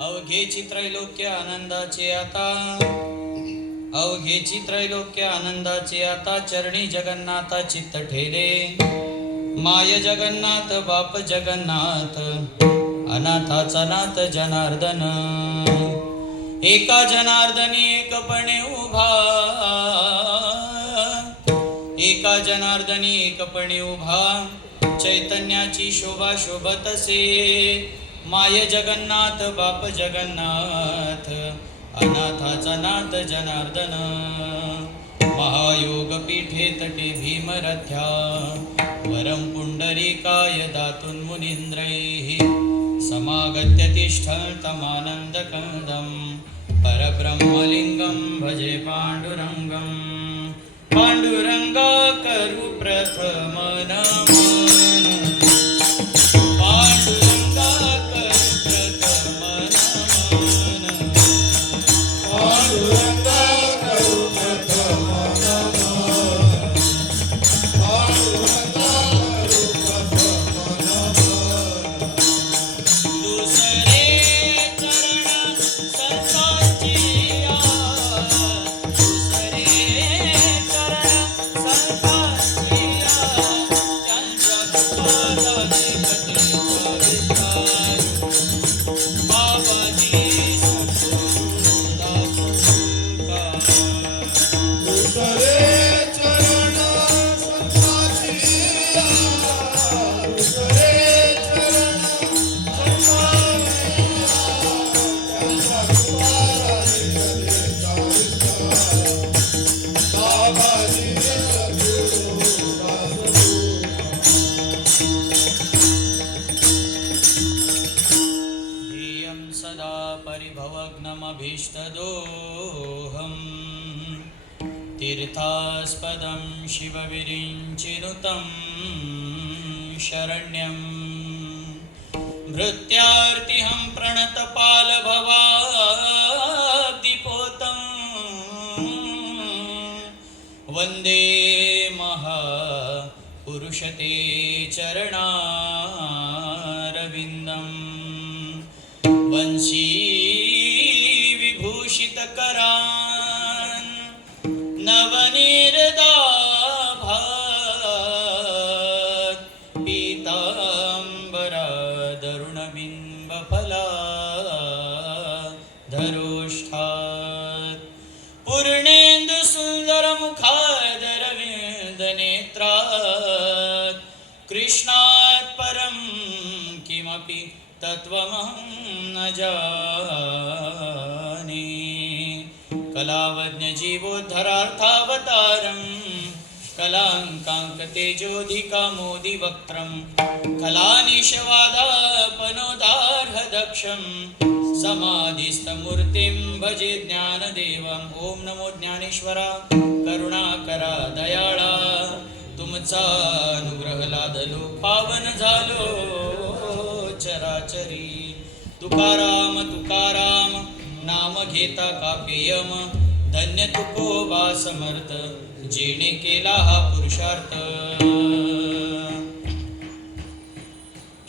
अवघेची त्रैलोक्य आनंदाचे आता, अवघेची त्रैलोक्य आनंदाचे आता, चरणी जगन्नाथा चित्त ठेले. माय जगन्नाथ बाप जगन्नाथ, अनाथाचा नाथ जनार्दन. एका जनार्दनी एकपणे उभा, एका जनार्दनी एकपणे उभा, चैतन्याची शोभा शोभतसे. माय जगन्नाथ बाप जगन्नाथ, अनाथाचा नाथ जनार्दन. महायोग पीठे तटे भीमरथ्या, वरं पुंडरीकाय दातुं मुनीन्द्रैः. समागत्य तिष्ठन्तमानन्दकन्दं, परब्रह्मलिङ्गं भजे पाण्डुरङ्गं. पाण्डुरङ्गा करु प्रथम नमः. परिभवग्नमभीष्टदोहम्, तीर्थास्पदं शिवविरिञ्चिनुतं शरण्यं. भृत्यार्तिहं प्रणतपालभवाब्धिपोतं, वन्दे महापुरुषते चरणारविन्दं. वंशी विभूषितकरान् नवनीरदाभात्, पीताम्बरादरुणबिम्बफलाधरोष्ठात्. पूर्णेन्दुसुन्दरमुखादरविन्दनेत्रात्, कृष्णात् परं किमपि तत्त्वमहं न जाने. कलावज्ञजीवोद्धरार्थावतारं, कलाङ्काङ्कतेजोधिकामोदिवक्त्रं, कलानिशवादापनोदार्हदक्षं, समाधिस्थमूर्तिं भजे ज्ञानदेवं. ॐ नमो ज्ञानेश्वरा, करुणाकरा दयाळा, तुमचा अनुग्रह लादलो पावन झालो चराचरी. तुकाराम तुकाराम घेता कापेयम धन्य तुकोबा समर्थ जेणे केला हा पुरुषार्थ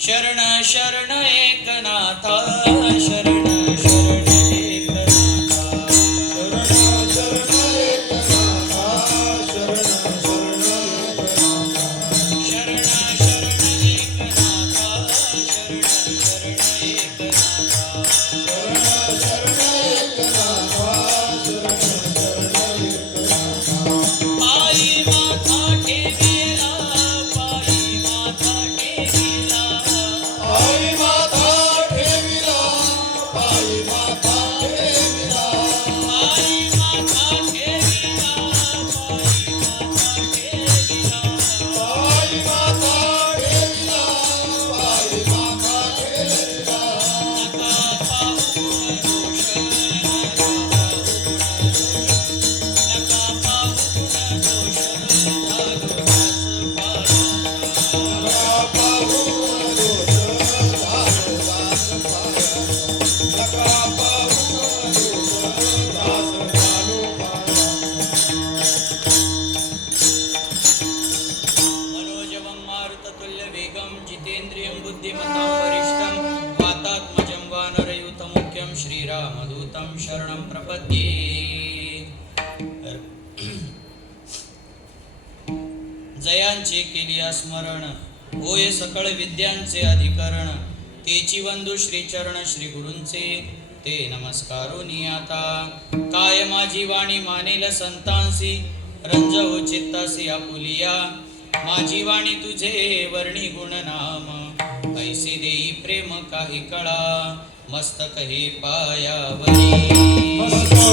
शरण शरण एकनाथा शरण शरण एकनाथा शरण शरण एकनाथा शरण शरण एकनाथा शरण शरण एकनाथा शरण शरण एकनाथा शरण शरण एकनाथा शरण शरण एकनाथा पायी माथा ठेविला पायी माथा ठेविला पायी माथा ठेविला पायी माथा ठेविला पायी माथा ठेविला पायी माथा ठेविला पायी माथा ठेविला पायी माथा ठेविला नका पाहू गुण दोष नका पाहू गुण दोष झालो दास पायाचा. नका पाहू दोष दास झालो पायाचा. मनोजवं मारुततुल्यवेगं जितेन्द्रियं बुद्धिमतां वरिष्ठं वातात्मजं वानरयूथमुख्यं श्रीरामदूतं शरणं प्रपद्ये. जयांचे केलिया स्मरण होय सकळ विद्यांचे अधिकरण तेची वंदू श्रीचरण श्री गुरूंचे ते नमस्कारोनी आता काय माझी वाणी मानेल संतांसी रंजव चित्तासी आपुलिया माझी वाणी तुझे वर्णी गुणनाम ऐसे देई प्रेम काही कळा मस्तक हे पायावरी मस्तक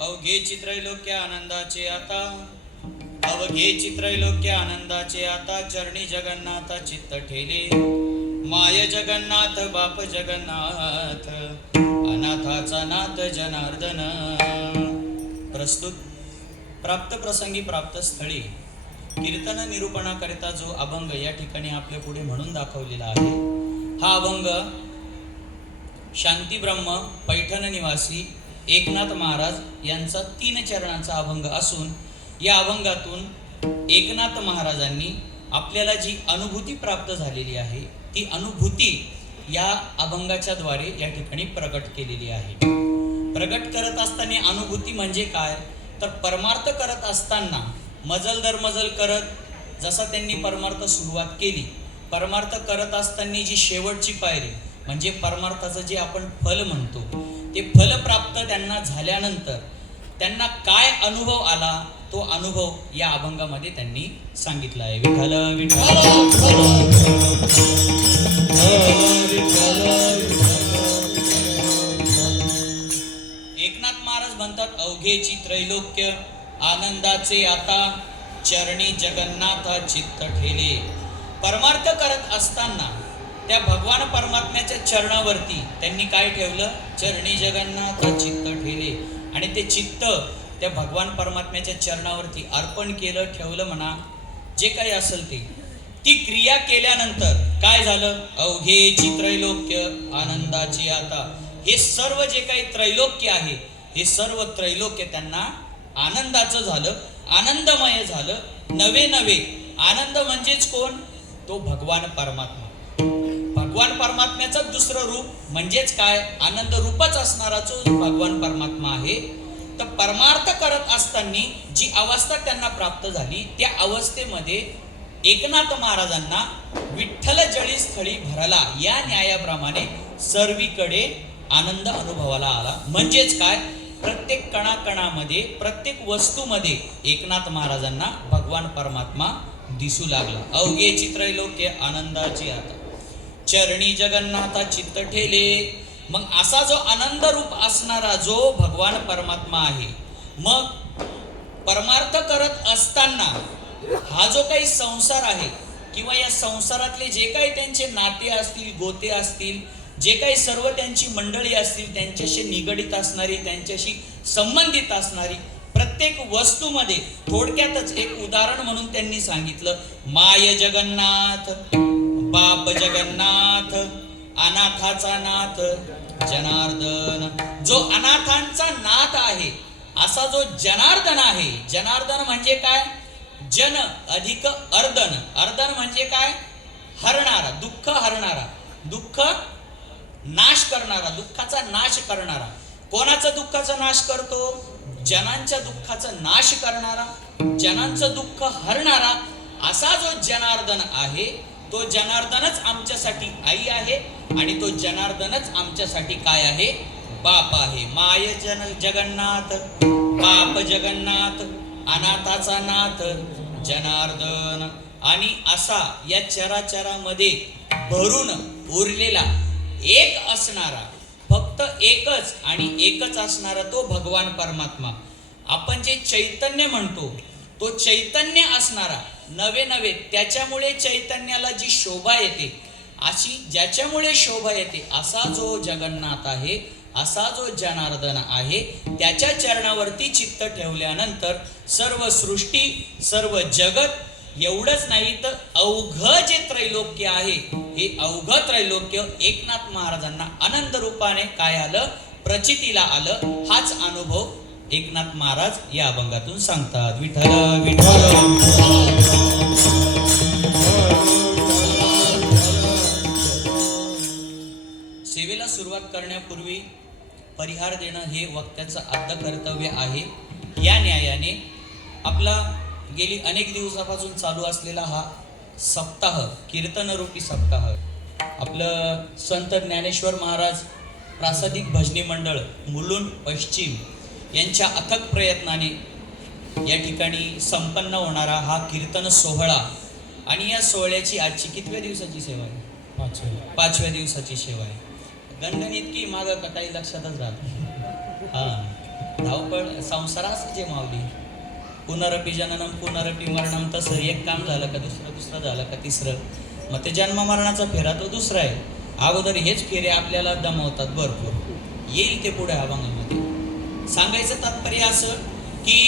अवघे चित्रैलोक्य आनंदाचे आता अवघे चित्रैलोक्य आनंदाचे आता चरणी जगन्नाथ चित्त ठेले माय जगन्नाथ बाप जगन्नाथ अनाथाचा नाथ जनार्दन. प्रस्तुत प्राप्त प्रसंगी प्राप्त स्थळी कीर्तन निरूपणाकरिता जो अभंग या ठिकाणी आपल्या पुढे म्हणून दाखवलेला आहे हा अभंग शांतीब्रह्म पैठण निवासी एकनाथ महाराज यांचा 3 चरणांचा अभंग असून या अभंगातून एकनाथ महाराजांनी आपल्याला जी अनुभूती प्राप्त झालेली आहे ती अनुभूती या अभंगाच्या द्वारे या ठिकाणी प्रगट केलेली आहे. प्रगट करत असताना अनुभूती म्हणजे काय तर परमार्थ करत असताना मजल दर मजल करत जसा त्यांनी परमार्थ सुरुवात केली परमार्थ करत असताना जी शेवटची पायरी म्हणजे परमार्थाचं जे आपण फल म्हणतो ते फल प्राप्त त्यांना झाल्यानंतर त्यांना काय अनुभव आला तो अनुभव या अभंगामध्ये त्यांनी सांगितला आहे. विठ्ठल विठ्ठल एकनाथ महाराज म्हणतात अवघेची त्रैलोक्य आनंदाचे आता चरणी जगन्नाथ चित्त ठेले. परमार्थ करत असताना त्या भगवान परमात्म्याच्या चरणावरती त्यांनी काय ठेवलं चरणी जगन्नाथ चित्त ठेले आणि ते चित्त त्या भगवान परमात्म्याच्या चरणावरती अर्पण केलं ठेवलं म्हणा जे काही असेल ते ती क्रिया केल्यानंतर काय झालं अवघेची त्रैलोक्य आनंदाची आता हे सर्व जे काही त्रैलोक्य आहे हे सर्व त्रैलोक्य त्यांना आनंदाचं झालं आनंदमय झालं. नवे नवे आनंद म्हणजेच कोण तो भगवान परमात्मा. भगवान परमात्म्याचं दुसरं रूप म्हणजेच काय आनंद रूपच असणारा जो भगवान परमात्मा आहे. तर परमार्थ करत असताना जी अवस्था त्यांना प्राप्त झाली त्या अवस्थेमध्ये एकनाथ महाराजांना विठ्ठल जळी स्थळी भरला या न्यायाप्रमाणे सर्वीकडे आनंद अनुभवाला आला. म्हणजेच काय प्रत्येक कणाकणामध्ये प्रत्येक वस्तूमध्ये एकनाथ महाराजांना भगवान परमात्मा दिसू लागला. अवघेची त्रैलोक्य आनंदाची आता चरणी जगन्नाथा चित्त ठेले. मग असा जो आनंद रूप असणारा जो भगवान परमात्मा आहे मग परमार्थ करत असताना हा जो काही संसार आहे किंवा या संसारातले जे काही त्यांचे नाते असतील गोते असतील जे काही सर्व त्यांची मंडळी असतील त्यांच्याशी निगडित असणारी त्यांच्याशी संबंधित असणारी प्रत्येक वस्तूमध्ये थोडक्यातच एक उदाहरण म्हणून त्यांनी सांगितलं माय जगन्नाथ बाप जगन्नाथ अनाथाचा नाथ जनार्दन. जो अनाथांचा नाथ आहे असा जो जनार्दन आहे. जनार्दन म्हणजे काय? जन अधिक अर्दन. अर्दन म्हणजे काय? हरणारा, दुःख हरणारा, दुःख नाश करणारा, दुःखाचा नाश करणारा. कोणाचा दुःखाचा नाश करतो? जनांच्या दुःखाचा नाश करणारा, जनांचं दुःख हरणारा असा जो जनार्दन आहे, तो जनार्दनच आमच्यासाठी आई आहे आणि तो जनार्दनच आमच्यासाठी काय आहे? बाप आहे. माय जगन्नाथ, बाप जगन्नाथ, अनाथाचा नाथ जनार्दन. आणि असा या चराचरामध्ये भरून उरलेला एक असणारा, फक्त एकच आणि एकच असणारा तो भगवान परमात्मा. आपण जे चैतन्य म्हणतो तो चैतन्य असणारा, नवे नवे त्याच्यामुळे चैतन्याला जी शोभा येते, अशी ज्याच्यामुळे शोभा येते असा जो जगन्नाथ आहे, असा जो जनार्दन आहे, त्याच्या चरणावरती चित्त ठेवल्यानंतर सर्व सृष्टी, सर्व जगत, एवढंच नाही तर अवघ जे त्रैलोक्य आहे, हे अवघ त्रैलोक्य एकनाथ महाराजांना आनंद रूपाने काय आलं? प्रचितीला आलं. हाच अनुभव एकनाथ महाराज या अभंगातून सांगतात. विठ्ठल विठ्ठल. सेवेला सुरुवात करण्यापूर्वी परिहार देणं हे वक्त्याचं आद्य कर्तव्य आहे. या न्यायाने आपला गेली अनेक दिवसापासून चालू असलेला हा सप्ताह, कीर्तनरूपी सप्ताह, आपलं संत ज्ञानेश्वर महाराज प्रासादिक भजनी मंडळ मुलुंड पश्चिम यांच्या अथक प्रयत्नाने या ठिकाणी संपन्न होणारा हा कीर्तन सोहळा. आणि या सोहळ्याची आजची कितव्या दिवसाची सेवा आहे? पाचव्या दिवसाची सेवा आहे. गणगण इतकी मागं का काही लक्षातच राहत. हा, धावपळ संसारास जे मावली, पुनरपी जननम पुनरपी मरणम. तसं एक काम झालं का दुसरं झालं का तिसरं, मग ते जन्म मरणाचा फेरा तो दुसरा आहे. अगोदर हेच फेरे आपल्याला दमवतात भरपूर. येईल ते पुढे अभंगामध्ये. सांगायचं तात्पर्य असं की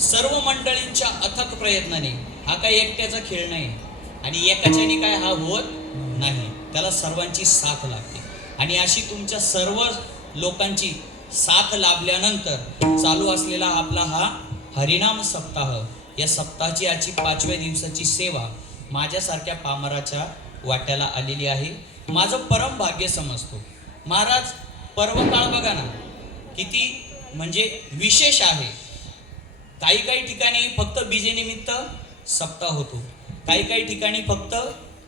सर्व मंडळींच्या अथक प्रयत्नाने, हा काही एकट्याचा खेळ नाही आणि एकाच्याने काय हा होत नाही, त्याला सर्वांची साथ लागते. आणि अशी तुमच्या सर्व लोकांची साथ लाभल्यानंतर चालू असलेला आपला हा हरिनाम सप्ताह, या सप्ताहाची आजची पाचव्या दिवसाची सेवा माझ्यासारख्या पामराच्या वाट्याला आलेली आहे. माझं परम भाग्य समजतो. महाराज पर्वकाळ बघा ना किती म्हणजे विशेष आहे. काही ठिकाणी फक्त बीजेनिमित्त सप्ताह होतो, काही ठिकाणी फक्त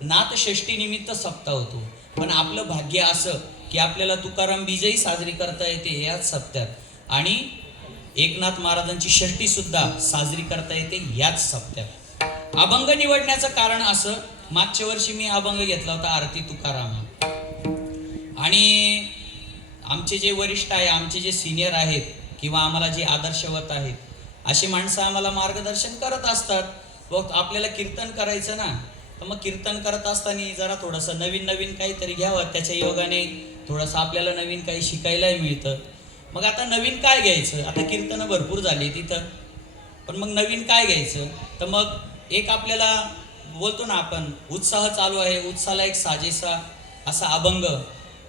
नाथषष्ठी निमित्त सप्ताह होतो. पण आपलं भाग्य असं की आपल्याला तुकाराम बीजही साजरी करता येते याच सप्त्यात, आणि एकनाथ महाराजांची षष्ठी सुद्धा साजरी करता येते याच सप्त्यात. अभंग निवडण्याचं कारण असं, मागच्या वर्षी मी अभंग घेतला होता आरती तुकाराम, आणि आमचे जे वरिष्ठ आहे, आमचे जे सिनियर आहेत किंवा आम्हाला जे आदर्शवत आहेत, अशी माणसं आम्हाला मार्गदर्शन करत असतात. व आपल्याला कीर्तन करायचं ना, तर मग कीर्तन करत असताना जरा थोडंसं नवीन काहीतरी घ्यावं. त्याच्या योगाने थोडंसं आपल्याला नवीन काही शिकायलाही मिळतं. मग आता नवीन काय घ्यायचं? आता कीर्तनं भरपूर झाली तिथं, पण मग नवीन काय घ्यायचं? तर मग एक आपल्याला बोलतो ना आपण, उत्साह चालू आहे, उत्साहाला एक साजेसा असा अभंग.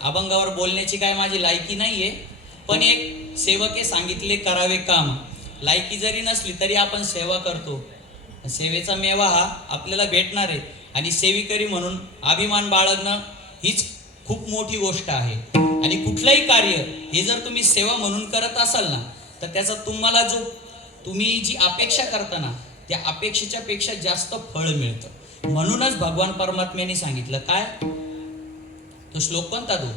अभंगावर बोलण्याची काय माझी लायकी नाही आहे, पण एक सेवके सांगितले करावे काम. लायकी जरी नसली तरी आपण सेवा करतो. सेवेचा मेवा हा आपल्याला भेटणार आहे, आणि सेविकरी म्हणून अभिमान बाळगणं हीच खूप मोठी गोष्ट आहे. आणि कुठलंही कार्य हे जर तुम्ही सेवा म्हणून करत असाल ना, तर त्याचा तुम्हाला जो तुम्ही जी अपेक्षा करता ना, त्या अपेक्षेच्या पेक्षा जास्त फळ मिळतं. म्हणूनच भगवान परमात्म्याने सांगितलं काय, तो श्लोक कोणता तो?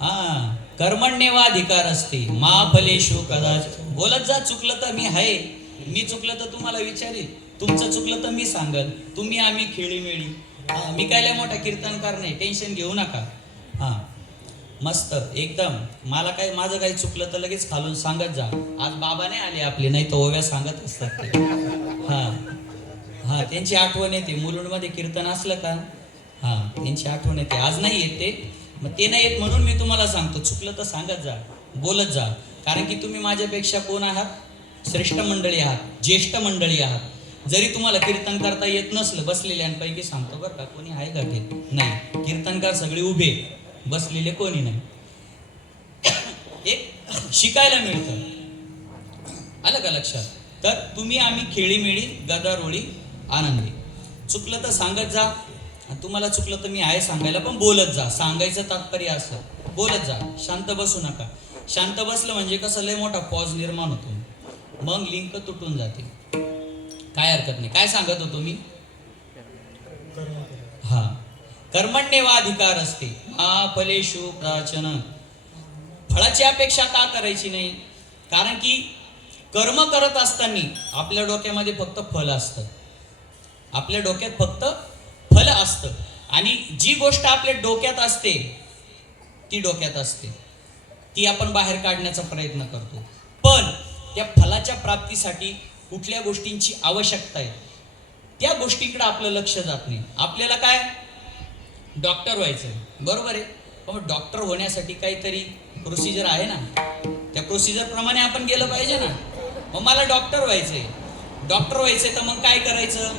हा, कर्मण्येवाधिकार असते मा फलेषु कदाचित्. बोलत जा, चुकलं तर मी आहे, मी चुकलं तर तुम्हाला विचारेल, तुमचं चुकलं तर मी सांगल, तुम्ही आम्ही खेळीमेळी. मी काय लय मोठा कीर्तनकार नाही, टेन्शन घेऊ नका. हा, मस्त एकदम. मला काय, माझं काही चुकलं तर लगेच खालून सांगत जा. आज बाबा नाही आले आपले, नाही तर ओव्या सांगत असतात ते. हा, त्यांची आठवण येते. मुलुंडमध्ये कीर्तन असलं का, हा, त्यांची आठवण येते. आज नाही येत ते, मग ते नाही येत म्हणून मी तुम्हाला सांगतो, चुकलं तर सांगत जा, बोलत जा. कारण की तुम्ही माझ्यापेक्षा कोण आहात? श्रेष्ठ मंडळी आहात, ज्येष्ठ मंडळी आहात. जरी तुम्हाला कीर्तन करता येत नसलं, बसलेल्यांपैकी सांगतो बरं का, कोणी आहे का ते? नाही, कीर्तनकार सगळे उभे, बसलेले कोणी नाही. एक शिकायला मिळतं, आलं का लक्षात? तर तुम्ही आम्ही खेळीमेळी गदारोळी आनंदी. चुकलं तर सांगत जा, तुम्हाला चुकलं तर मी आहे सांगायला, पण बोलत जा. सांगायचं तात्पर्य असं, बोलत जा, शांत बसू नका. शांत बसलं म्हणजे कसं, लय मोठा पॉज निर्माण होतो, मग लिंक तुटून जाते. काय हरकत नाही. काय सांगत होतो मी? हा, कर्मण्येवाधिकार असते मा फलेषु कदाचन. फळाची अपेक्षा का करायची नाही? कारण की कर्म करत असताना आपल्या डोक्यामध्ये फक्त फल असतं, आपल्या डोक्यात फक्त फल असतं. आणि जी गोष्ट आपल्या डोक्यात असते ती डोक्यात असते, ती आपण बाहेर काढण्याचा प्रयत्न करतो. पण त्या फलाच्या प्राप्तीसाठी कुठल्या गोष्टींची आवश्यकता आहे त्या गोष्टीकडे आपलं लक्ष जात नाही. आपल्याला काय, डॉक्टर व्हायचं आहे, बरोबर आहे, पण डॉक्टर होण्यासाठी काहीतरी प्रोसिजर आहे ना, त्या प्रोसिजर प्रमाणे आपण गेलं पाहिजे ना. मग मला डॉक्टर व्हायचंय, डॉक्टर व्हायचंय तर मग काय करायचं?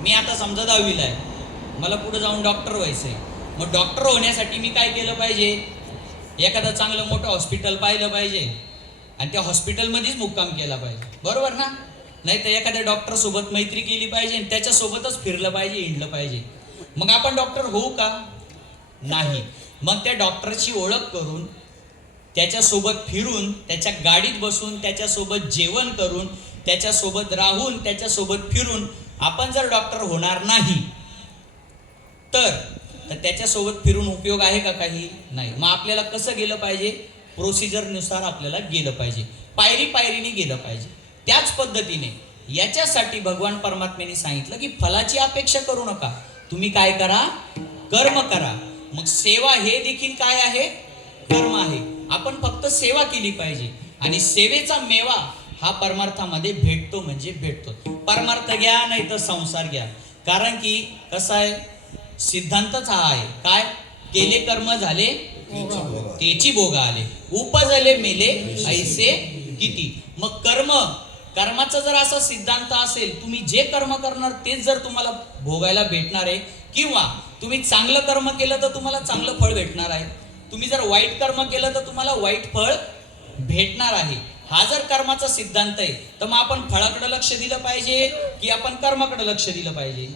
मी आता समजा 10वीला आहे, मला पुढे जाऊन डॉक्टर व्हायचंय. मग डॉक्टर होण्यासाठी मी काय केलं पाहिजे? एखादं चांगलं मोठं हॉस्पिटल पाहिलं पाहिजे आणि त्या हॉस्पिटलमध्येच मुक्काम केला पाहिजे, बरोबर ना? नाही तर एखाद्या डॉक्टर सोबत मैत्री केली पाहिजे आणि त्याच्यासोबतच फिरलं पाहिजे, हिंडलं पाहिजे. मग आपण डॉक्टर होऊ का? नाही. मग त्या डॉक्टरची ओळख करून, त्याच्यासोबत फिरून, त्याच्या गाडीत बसून, त्याच्यासोबत जेवण करून, त्याच्यासोबत राहून, त्याच्यासोबत फिरून आपण जर डॉक्टर होणार नाही तर त्याच्यासोबत फिरून उपयोग आहे का? काही नाही. मग आपल्याला कसं गेलं पाहिजे? प्रोसिजरनुसार आपल्याला गेलं पाहिजे, पायरी पायरीने गेलं पाहिजे. त्याच पद्धतीने याच्यासाठी भगवान परमात्म्याने सांगितलं की फलाची अपेक्षा करू नका, तुम्ही काय करा? कर्म करा. मग सेवा हे देखील काय आहे? कर्म आहे. आपण फक्त सेवा केली पाहिजे आणि सेवेचा मेवा हा परमार्थामध्ये भेटतो म्हणजे भेटतो. परमार्थ घ्या नाही तर संसार घ्या. कारण की कसं आहे, सिद्धांतच हा आहे, काय? केले कर्म झाले तेची भोग आले, उपजले मेले ऐसे किती. मग कर्माचा जर असा सिद्धांत असेल, तुम्ही जे कर्म करणार तेच जर तुम्हाला भोगायला भेटणार आहे, किंवा तुम्ही चांगलं कर्म केलं तर तुम्हाला चांगलं फळ भेटणार आहे, तुम्ही जर वाईट कर्म केलं तर तुम्हाला वाईट फळ भेटणार आहे, हा जर कर्माचा सिद्धांत आहे, तर मग आपण फळाकडे लक्ष दिलं पाहिजे की आपण कर्माकडे लक्ष दिलं पाहिजे?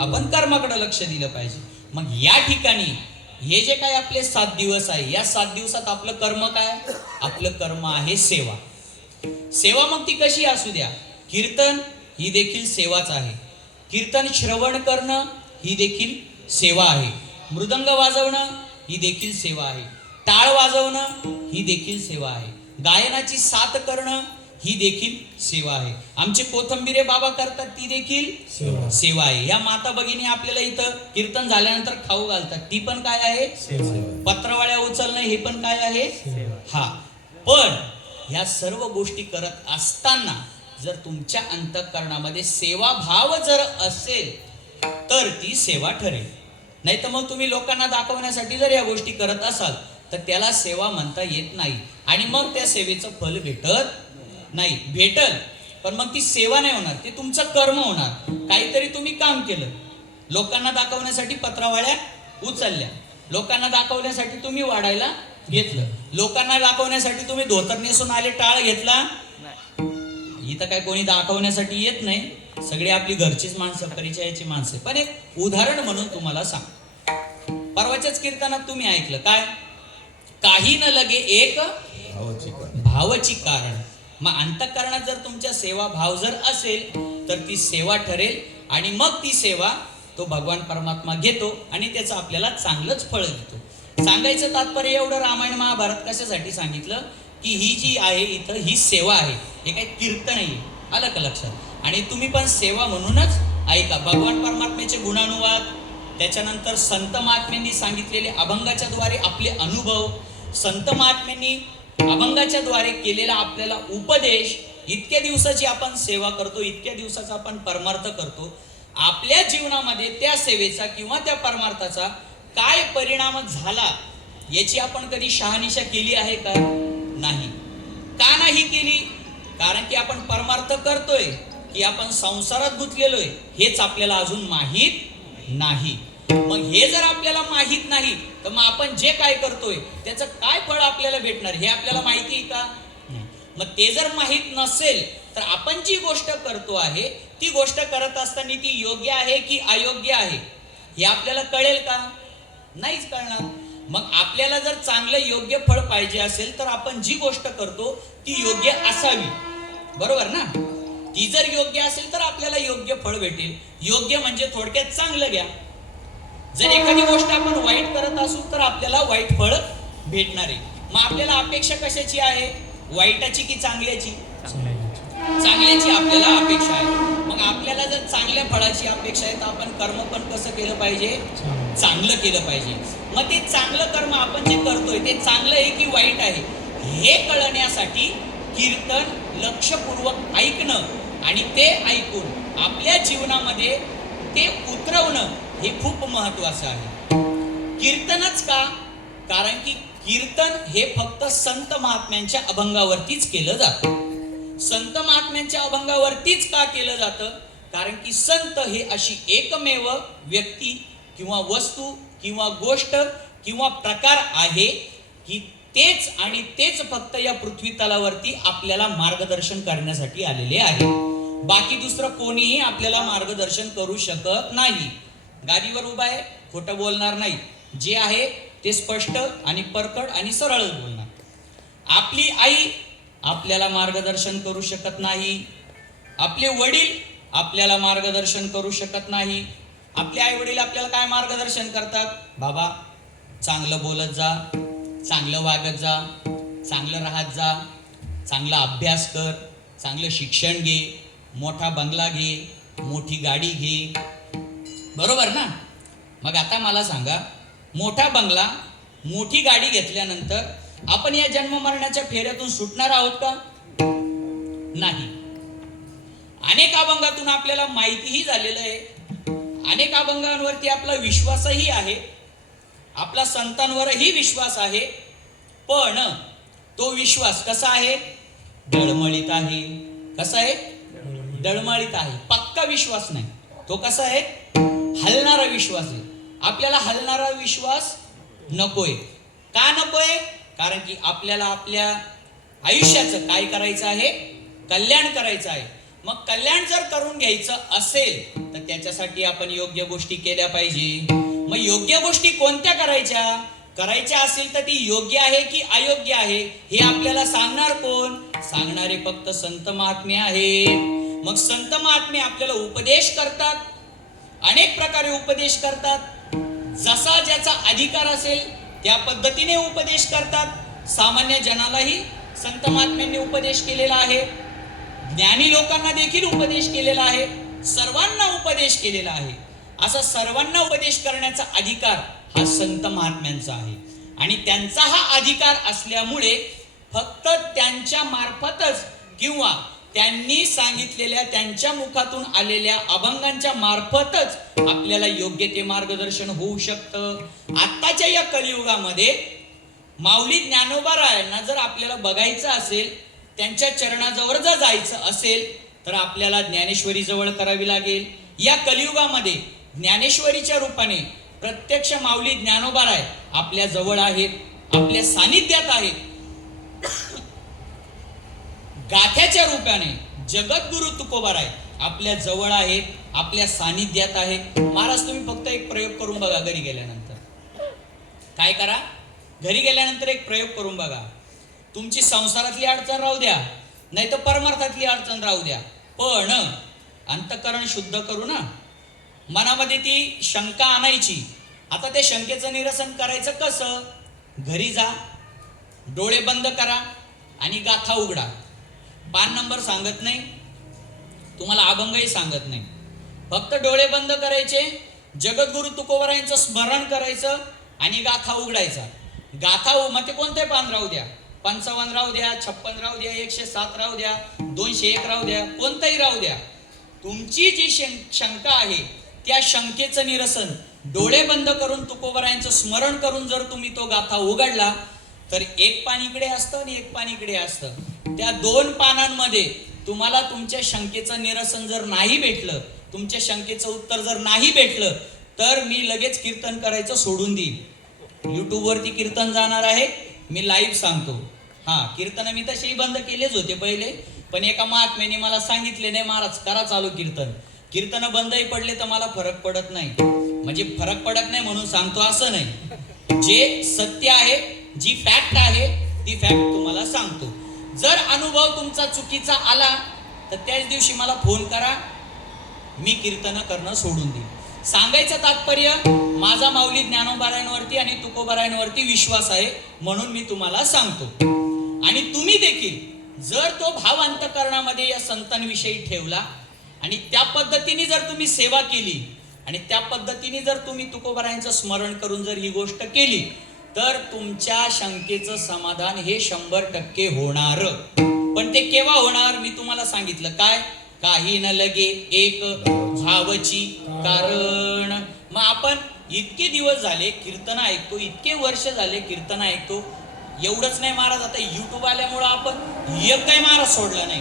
आपण कर्माकडे लक्ष दिलं पाहिजे. मग या ठिकाणी हे जे काय आपले 7 दिवस आहे, या 7 दिवसात आपलं कर्म काय? आपलं कर्म आहे सेवा. सेवा मग ती कशी असू द्या. कीर्तन ही देखील सेवाच आहे, कीर्तन श्रवण करणं ही देखील सेवा आहे, मृदंग वाजवणं ही देखील सेवा आहे, टाळ वाजवणं ही देखील सेवा आहे, गायनाची साथ करणं ही देखील सेवा आहे. आमचे कोथंबिरे बाबा करतात ती देखील सेवा आहे. या माता भगिनी आपल्याला इथं कीर्तन झाल्यानंतर खाऊ घालतात, ती पण काय आहे? पत्रवाळ्या उचलणं हे पण काय आहे? हा. पण ह्या सर्व गोष्टी करत असताना जर तुमच्या अंतःकरणामध्ये सेवाभाव जर असेल तर ती सेवा ठरेल. नाही तर मग तुम्ही लोकांना दाखवण्यासाठी जर या गोष्टी करत असाल तर त्याला सेवा म्हणता येत नाही आणि मग त्या सेवेचं फल भेटत नाही. भेटल पण मग ती सेवा नाही होणार, ते तुमचं कर्म होणार. काहीतरी तुम्ही काम केलं, लोकांना दाखवण्यासाठी पत्रावळ्या उचलल्या, लोकांना दाखवण्यासाठी तुम्ही वाढायला घेतलं, लोकांना दाखवण्यासाठी तुम्ही धोतर नेसून आले, टाळ घेतला. इथं काय कोणी दाखवण्यासाठी येत नाही, सगळे आपली घरचीच माणसं, परिचयाची माणसं. पण एक उदाहरण म्हणून तुम्हाला सांग, परवाच्याच कीर्तनात तुम्ही ऐकलं काय? काही न लगे एक भावची कारण. मग अंतःकरणात जर तुमच्या सेवा भाव जर असेल तर ती सेवा ठरेल आणि मग ती सेवा तो भगवान परमात्मा घेतो आणि त्याचं आपल्याला चांगलंच फळ देतो. सांगायचं तात्पर्य एवढं, रामायण महाभारत कशासाठी सांगितलं की ही जी आहे इथं ही सेवा आहे, हे काही कीर्तन नाही. आलं का लक्षात? आणि तुम्ही पण सेवा म्हणूनच ऐका. भगवान परमात्म्याचे गुणानुवाद, त्याच्यानंतर संत महात्म्यांनी सांगितलेले अभंगाच्या द्वारे आपले अनुभव, संत महात्म्यांनी अभंगाच्या द्वारे केलेला आपल्याला उपदेश, इतक्या दिवसाची आपण सेवा करतो, इतक्या दिवसाचा आपण परमार्थ करतो, आपल्या जीवनामध्ये त्या सेवेचा किंवा त्या परमार्थाचा काय परिणाम झाला याची आपण कधी शहानिशा केली आहे का? नाही. का नाही केली? कारण की आपण परमार्थ करतोय की आपण संसारात गुंतलेलोय हेच आपल्याला अजून माहीत नाही. मग हे जर आपल्याला माहीत नाही तर मग आपण जे काय करतोय त्याचं काय फळ आपल्याला भेटणार हे आपल्याला माहिती आहे का? मग ते जर माहीत नसेल तर आपण जी गोष्ट करतो आहे ती गोष्ट करत असताना ती योग्य आहे की अयोग्य आहे हे आपल्याला कळेल का? नाहीच कळणार. मग आपल्याला जर चांगलं योग्य फळ पाहिजे असेल तर आपण जी गोष्ट करतो ती योग्य असावी, बरोबर ना? ती जर योग्य असेल तर आपल्याला योग्य फळ भेटेल. योग्य म्हणजे थोडक्यात चांगलं घ्या. जर एखादी गोष्ट आपण वाईट करत असू तर आपल्याला वाईट फळ भेटणार आहे. मग आपल्याला अपेक्षा कशाची आहे? वाईटाची की चांगल्याची? चांगल्याची आपल्याला अपेक्षा आहे. मग आपल्याला जर चांगल्या फळाची अपेक्षा आहे तर आपण कर्म पण कसं केलं पाहिजे? चांगलं केलं पाहिजे. मग ते चांगलं कर्म आपण जे करतोय ते चांगलं आहे की वाईट आहे हे कळण्यासाठी कीर्तन लक्षपूर्वक ऐकणं आणि ते ऐकून आपल्या जीवनामध्ये ते उतरवणं हे खूप महत्वाचं आहे. कीर्तनच का? कारण की कीर्तन हे फक्त संत महात्म्यांच्या अभंगावरतीच केलं जातं. संत महात्म्यांच्या अभंगावरतीच का केलं जातं? कारण की संत हे अशी एकमेव व्यक्ती किंवा वस्तू किंवा गोष्ट किंवा प्रकार आहे की तेच आणि तेच फक्त या पृथ्वी तलावरती आपल्याला मार्गदर्शन करण्यासाठी आलेले आहे. बाकी दुसरं कोणीही आपल्याला मार्गदर्शन करू शकत नाही. गादीवर उभा आहे, खोटं बोलणार नाही, जे आहे ते स्पष्ट आणि परखड आणि सरळच बोलणार. आपली आई आपल्याला मार्गदर्शन करू शकत नाही. आपले वडील आपल्याला मार्गदर्शन करू शकत नाही. आपले आई वडील आपल्याला काय मार्गदर्शन करतात? बाबा चांगलं बोलत जा, चांगलं वागत जा, चांगलं राहत जा, चांगला अभ्यास कर, चांगलं शिक्षण घे, मोठा बंगला घे, मोठी गाडी घे, बरोबर ना? मग आता मला सांगा, मोठा बंगला मोठी गाडी घेतल्यानंतर आपण या जन्म मरणाच्या फेऱ्यातून सुटणार आहोत का? नाही. अनेक अभंगातून आपल्याला माहितीही झालेलं आहे, अनेक अभंगांवरती आपला विश्वासही आहे, आपला संतांवरही विश्वास आहे, पण तो विश्वास कसा आहे? डळमळीत आहे. कसा आहे? डळमळीत आहे. पक्का विश्वास नाही. तो कसा आहे? हलणारा विश्वास आहे. आपल्याला हलणारा विश्वास नकोय. का नकोय? कारण की आपल्याला आपल्या आयुष्याचं काय करायचं आहे? कल्याण करायचं आहे. मग कल्याण जर करून घ्यायचं असेल तर त्याच्यासाठी आपण योग्य गोष्टी केल्या पाहिजे. मग योग्य गोष्टी कोणत्या करायच्या? करायच्या असेल तर ती योग्य आहे की अयोग्य आहे हे आपल्याला सांगणार कोण? सांगणारे फक्त संत महात्मे आहेत. मग संत महात्मे आपल्याला उपदेश करतात, अनेक प्रकारे उपदेश करतात. जसा ज्याचा अधिकार असेल त्या पद्धतीने उपदेश करतात. सामान्य जनालाही संत महात्म्यांनी उपदेश केलेला आहे, ज्ञानी लोकांना देखील उपदेश केलेला आहे, सर्वांना उपदेश केलेला आहे. असा सर्वांना उपदेश करण्याचा अधिकार हा संत महात्म्यांचा आहे. आणि त्यांचा हा अधिकार असल्यामुळे फक्त त्यांच्या मार्फतच किंवा त्यांनी सांगितलेल्या त्यांच्या मुखातून आलेल्या अभंगांच्या मार्फतच आपल्याला योग्य ते मार्गदर्शन होऊ शकतं. आत्ताच्या या कलियुगामध्ये माऊली ज्ञानोबारायांना जर आपल्याला बघायचं असेल, त्यांच्या चरणाजवळ जर जायचं असेल तर आपल्याला ज्ञानेश्वरी जवळ करावी लागेल. या कलियुगामध्ये ज्ञानेश्वरीच्या रूपाने प्रत्यक्ष माऊली ज्ञानोबाराय आपल्या जवळ आहेत, आपल्या सानिध्यात आहेत. गाथ्याच्या रूपाने जगद्गुरु तुकोबाराय आपल्या जवळ आहेत, आपल्या सानिध्यात आहेत. महाराज तुम्ही फक्त एक प्रयोग करून बघा. घरी गेल्यानंतर काय करा? घरी गेल्यानंतर एक प्रयोग करून बघा. तुमची संसारातली अडचण राहू द्या, नाही तर परमार्थातली अडचण राहू द्या, पण अंतःकरण शुद्ध करू ना. मनामध्ये ती शंका आणायची. आता त्या शंकेचं निरसन करायचं कसं? घरी जा, डोळे बंद करा आणि गाथा उघडा. पान नंबर सांगत नाही तुम्हाला, अभंगही सांगत नाही. फक्त डोळे बंद करायचे, जगद्गुरु तुकोबारायांचं स्मरण करायचं आणि गाथा उघडायचा. गाथा मग ते कोणते पान राहू द्या, 55 राहू द्या, 56 राहू द्या, 107 राहू द्या, 201 राहू द्या, कोणताही राहू द्या. तुमची जी शंका आहे त्या शंकेचं निरसन डोळे बंद करून तुकोबारायांचं स्मरण करून जर तुम्ही तो गाथा उघडला तर एक पान इकडे असतं आणि एक पान इकडे असतं. त्या दोन पानांमध्ये तुम्हाला तुमच्या शंकेचं निरसन जर नाही भेटलं, तुमच्या शंकेचं उत्तर जर नाही भेटलं, तर मी लगेच कीर्तन करायचं सोडून देईन. यूट्यूबवरती कीर्तन जाणार आहे, मी लाईव्ह सांगतो. कीर्तन मी तसेही बंद केलेच होते पहिले, पण एका महात्म्याने मला सांगितले, नाही महाराज करा चालू कीर्तन बंदही पडले तर मला फरक पडत नाही. म्हणजे फरक पडत नाही म्हणून सांगतो असं नाही, जे सत्य आहे, जी फॅक्ट आहे ती फॅक्ट तुम्हाला सांगतो. जर अनुभव तुमचा चुकीचा आला तर त्याच दिवशी मला फोन करा, मी कीर्तन करणं सोडून देईन. सांगायचं तात्पर्य, माझा माऊली ज्ञानोबारायांवरती आणि तुकोबारायांवरती विश्वास आहे म्हणून मी तुम्हाला सांगतो. आणि तुम्ही देखील जर तो भाव अंतःकरणामध्ये या संतांविषयी ठेवला आणि त्या पद्धतीने जर तुम्ही सेवा केली आणि त्या पद्धतीने जर तुम्ही तुकोबारायांचं स्मरण करून जर ही गोष्ट केली, तर तुमच्या शंकेचं समाधान हे 100% होणार. पण ते केव्हा होणार मी तुम्हाला सांगितलं. काय? काही न लगे एक भावची कारण. मग आपण इतके दिवस झाले कीर्तन ऐकतो, इतके वर्ष झाले कीर्तन ऐकतो. एवढंच नाही महाराज, आता युट्यूब आल्यामुळं आपण एक काही महाराज सोडला नाही,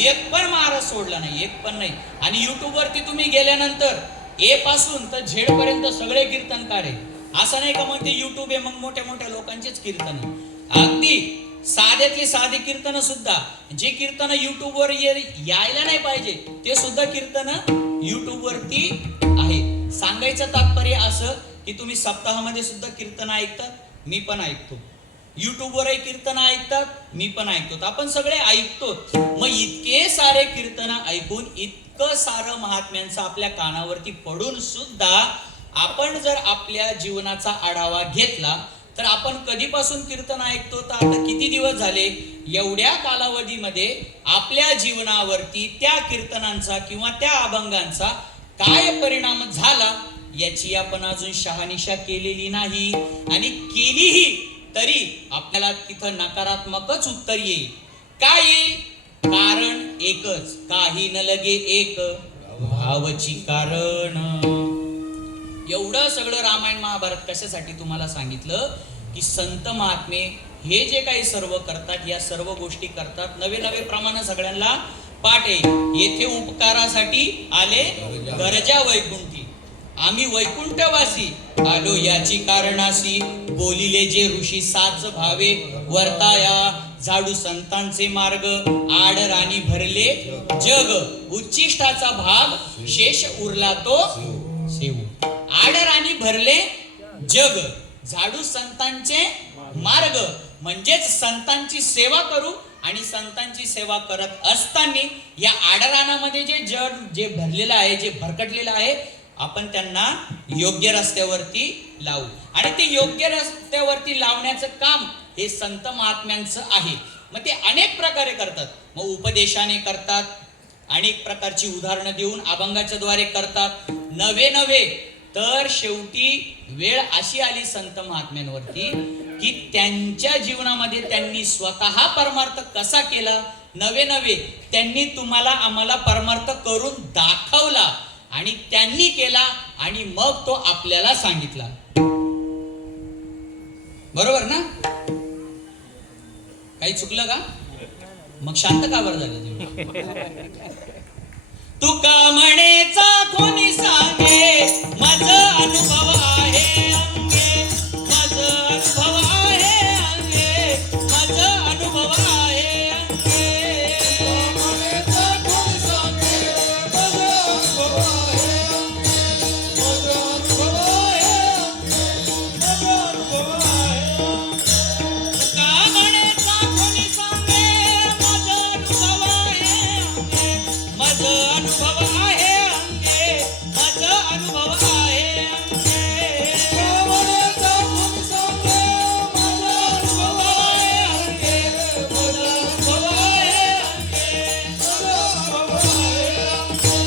एक पण महाराज सोडला नाही, एक पण नाही. आणि युट्यूब वरती तुम्ही गेल्यानंतर ए पासून तर झेड पर्यंत सगळे कीर्तनकार आहे. असं नाही का मग ते युट्यूब आहे मग मोठ्या मोठ्या लोकांचेच कीर्तन. अगदी साध्यातली साधी कीर्तन सुद्धा, जे कीर्तन युट्यूब वर यायला नाही पाहिजे ते सुद्धा कीर्तन युट्यूब वरती आहे. सांगायचं तात्पर्य असं की तुम्ही सप्ताहामध्ये सुद्धा कीर्तन ऐकतात, मी पण ऐकतो. युट्यूब वरही कीर्तन ऐकतात, मी पण ऐकतो. आपण सगळे ऐकतो. मग इतके सारे कीर्तन ऐकून, इतकं सारं महात्म्यांचं आपल्या कानावरती पडून सुद्धा आपण जर आपल्या जीवनाचा आढावा घेतला तर आपण कधीपासून कीर्तन ऐकतो, तर आता किती दिवस झाले, एवढ्या कालावधीमध्ये आपल्या जीवनावरती त्या कीर्तनांचा किंवा त्या अभंगांचा काय परिणाम झाला याची आपण अजून शहानिशा केलेली नाही. आणि केलीही तरी आपल्याला तिथं नकारात्मकच उत्तर येईल. काय येईल? कारण एकच, काही न लगे एक भावची कारण. एवढं सगळं रामायण महाभारत कशासाठी तुम्हाला सांगितलं की संत महात्मे हे जे काही सर्व करतात, या सर्व गोष्टी करतात, नवे नवे प्रमाण सगळ्यांना पाठ आहे. येथे उपकारासाठी आले गरजा वैकुंठी, आम्ही वैकुंठवासी आलो याची कारणासी. बोलिले जे ऋषी साच भावे वर्ताया, झाडू संतांचे मार्ग आड राणी भरले जग. उच्चिष्टाचा भाग शेष उरला तो सेवू. आडर आणि भरले जग, झाडू संतांचे मार्ग, म्हणजेच संतांची सेवा करू. आणि संतांची सेवा करत असताना या आडरानामध्ये जे जग जे भरलेलं आहे, जे भरकटलेलं आहे, आपण त्यांना योग्य रस्त्यावरती लावू. आणि ते योग्य रस्त्यावरती लावण्याचं काम हे संत महात्म्यांचं आहे. मग ते अनेक प्रकारे करतात. मग उपदेशाने करतात, अनेक प्रकारची उदाहरणं देऊन अभंगाच्या द्वारे करतात, नवे तर शेवटी वेळ अशी आली संत महात्म्यांवरती की त्यांच्या जीवनामध्ये त्यांनी स्वतः परमार्थ कसा केला, नवे त्यांनी तुम्हाला आम्हाला परमार्थ करून दाखवला आणि त्यांनी केला आणि मग तो आपल्याला सांगितला. बरोबर ना? काही चुकलं का? मग शांत का बरं झालं? तुका म्हणेचा कोणी सांगे, माझं अनुभव आहे अंगे, माझं अनुभव आहे अंगे, माझं अनुभव आहे अंगे. तुका म्हणेचा कोणी सांगे, माझं अनुभव आहे अंगे, माझं अनुभव आहे अंगे, माझं अनुभव आहे अंगे. तुका म्हणेचा कोणी सांगे, माझं अनुभव आहे अंगे, माझं अनुभव आहे अंगे, माझं अनुभव आहे अंगे. तुका म्हणेचा कोणी सांगे, माझं अनुभव आहे अंगे, माझं अनुभव आहे अंगे, माझं अनुभव आहे अंगे.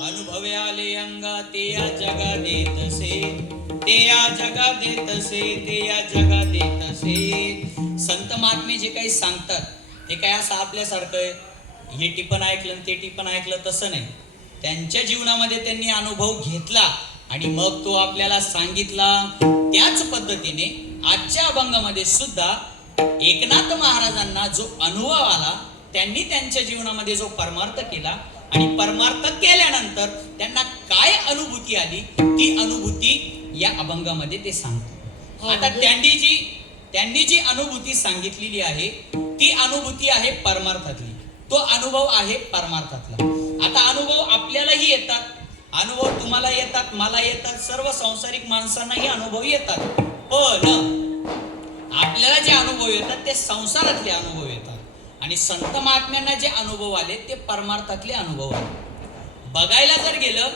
अनुभवे आले अंगा ते या जगा देतसे, ते या जगा देतसे, ते या जगा देतसे. संत महात्मे जे काही सांगतात ते काय असं आपल्यासारखं हे टिपण ऐकलं ते टिपण ऐकलं तसं नाही. त्यांच्या जीवनामध्ये त्यांनी अनुभव घेतला आणि मग तो आपल्याला सांगितला. त्याच पद्धतीने आजच्या अभंगामध्ये सुद्धा एकनाथ महाराजांना जो अनुभव आला, त्यांनी त्यांच्या जीवनामध्ये जो परमार्थ केला आणि परमार्थ केल्यानंतर त्यांना काय अनुभूती आली, ती अनुभूती या अभंगामध्ये ते सांगतात. आता त्यांनी जी अनुभूती सांगितलेली आहे ती अनुभूती आहे परमार्थातली, तो अनुभव आहे परमार्थातला. आता अनुभव आपल्यालाही येतात, अनुभव तुम्हाला येतात, मला येतात, सर्व संसारिक माणसांनाही अनुभव येतात. पण आपल्याला जे अनुभव येतात ते संसारातले अनुभव येतात आणि संत महात्म्यांना जे अनुभव आले ते परमार्थातले अनुभव आले. बघायला जर गेलं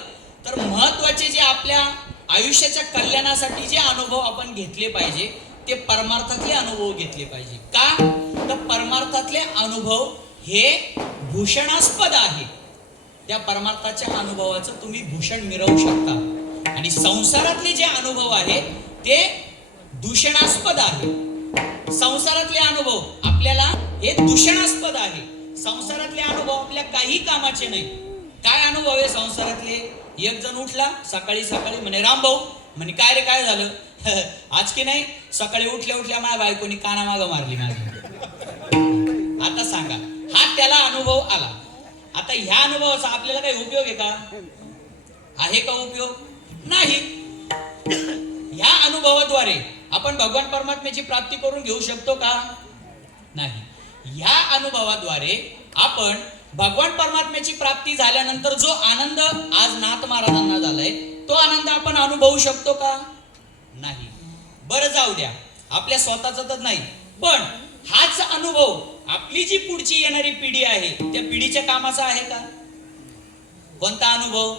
तर महत्वाचे जे आपल्या आयुष्याच्या कल्याणासाठी जे अनुभव आपण घेतले पाहिजे ते परमार्थातले अनुभव घेतले पाहिजे. का तर परमार्थातले अनुभव हे भूषणास्पद आहे. त्या परमार्थाच्या अनुभवाचं तुम्ही भूषण मिरवू शकता आणि संसारातले जे अनुभव आहेत ते दूषणास्पद आहे. संसारातले अनुभव आपल्याला हे दूषणास्पद आहे. संसारातले अनुभव आपल्या काही कामाचे नाही. काय अनुभव आहे संसारातले? एक जण उठला सकाळी म्हणे, राम भाऊ म्हणे, काय रे काय झालं? आज की नाही, सकाळी उठल्या माझ्या बायकोनी कानामागं मारली माझी. आता सांगा, हा त्याला अनुभव आला. आता ह्या अनुभवाचा आपल्याला काही उपयोग आहे का? आहे का उपयोग? नाही. ह्या अनुभवाद्वारे आपण भगवान परमात्म्याची प्राप्ती करून घेऊ शकतो का? नाही. ह्या अनुभवाद्वारे आपण भगवान परमात्म्याची प्राप्ती झाल्यानंतर जो आनंद आज नाथ महाराजांना झालाय तो आनंद आपण अनुभवू शकतो का? नाही. बरं जाऊ द्या, आपल्या स्वतःचा तर नाही, पण हाच अनुभव आपली जी पुढची येणारी पिढी आहे त्या पिढीच्या कामाचा आहे का? कोणता अनुभव?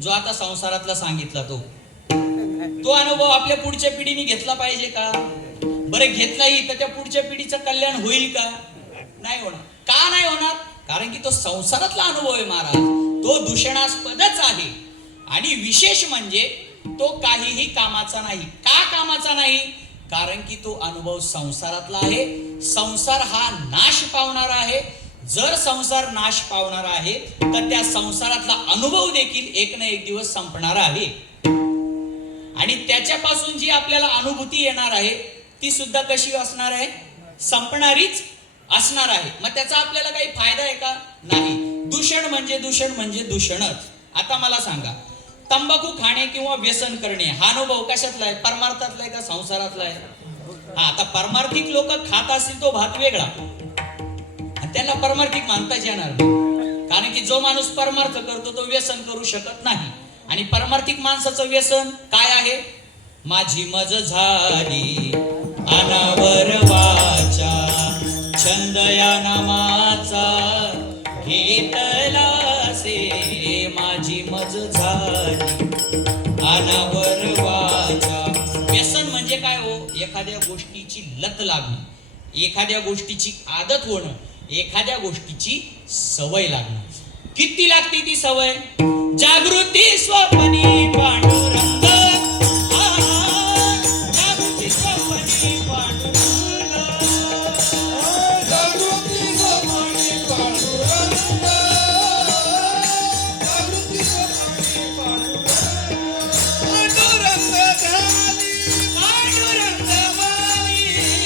जो आता संसारातला सांगितला तो अनुभव आपल्या पुढच्या पिढीने घेतला पाहिजे का? बरं घेतलाही तर त्या पुढच्या पिढीचं कल्याण होईल का? नाही होणार. का नाही होणार? कारण की तो संसारातला अनुभव आहे महाराज, तो दूषणास्पदच आहे. आणि विशेष म्हणजे तो काहीही कामाचा नाही. का कामाचा नाही? कारण की तो अनुभव संसारातला आहे. संसार हा नाश पावणारा आहे. जर संसार नाश पावणारा आहे तर त्या संसारातला अनुभव देखील एक ना एक दिवस संपणार आहे आणि त्याच्यापासून जी आपल्याला अनुभूती येणार आहे ती सुद्धा कशी असणार आहे? संपणारीच असणार आहे. मग त्याचा आपल्याला काही फायदा आहे का? नाही. दूषण म्हणजे दूषणच. आता मला सांगा, तंबाखू खाणे किंवा व्यसन करणे हा अनुभव कशातला आहे? परमार्थातला आहे का संसारातला आहे? हा, आता परमार्थिक लोक खात असतील तो भात वेगळा, त्यांना परमार्थिक मानताच येणार नाही. कारण की जो माणूस परमार्थ करतो तो व्यसन करू शकत नाही. आणि परमार्थिक माणसाचं व्यसन काय आहे? माझी मज झाली अनावर वाचा, छंद या नामाचा घेतला से, माझी मज झाली अनावर वाचा. व्यसन म्हणजे काय हो? एखाद्या गोष्टीची लत लागणं, एखाद्या गोष्टीची आदत होणं, एखाद्या गोष्टीची सवय लागणं. किती लागते ती सवय? जागृती स्वप्नी पांडुरंग, जागृती स्वप्नी पांडुरंग, जागृती स्वप्नी पांडुरंग, जागृती स्वप्नी पांडुरंग, पांडुरंग झाली पांडुरंग माई,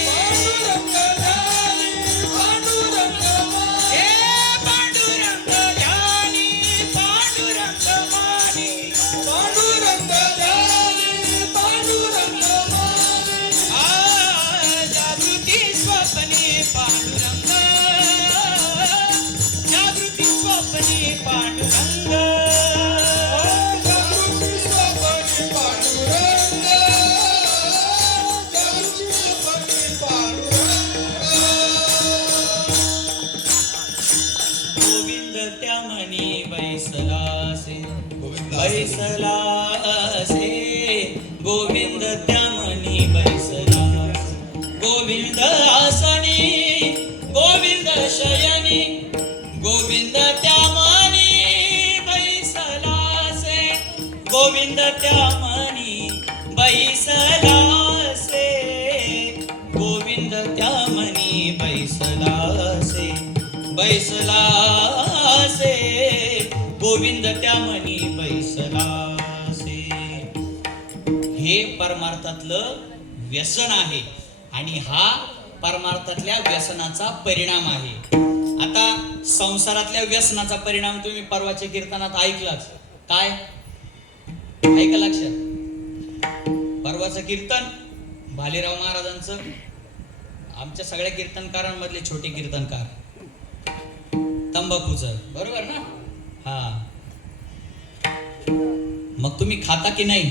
पांडुरंग झाली पांडुरंग माई, हे पांडुरंग झाली पांडुरंग माई, पांडुरंग झाली पांडुरंग माई, जागृती स्वप्नी पांडुरंग, जागृती स्वप्नी पांडुरंग, जागृती स्वप्नी पांडुरंग, जागृती स्वप्नी पांडुरंग. गोविंद त्या म्हणी बैसलासे, गोविंद बैसलासे, गोविंद त्या म्हणी बैसलासे, गोविंद आसनी, गोविंद शयनी, गोविंद त्या म्हणी बैसलासे, गोविंद त्या म्हणी बैसलासे, गोविंद त्या म्हणी बैसलासे, बैसलासे, गोविंद त्या म्हणी बैसलासे. हे परमार्थातलं व्यसन आहे आणि हा परमार्थातल्या व्यसनाचा परिणाम आहे. आता संसारातल्या व्यसनाचा परिणाम तुम्ही परवाच्या कीर्तनात ऐकलाच. काय ऐका लक्षात? परवाचं कीर्तन भालेराव महाराजांचं, आमच्या सगळ्या कीर्तनकारांमधले छोटे कीर्तनकार, तंबाखूचं, बरोबर ना? हा, मग तुम्ही खाता की नाही?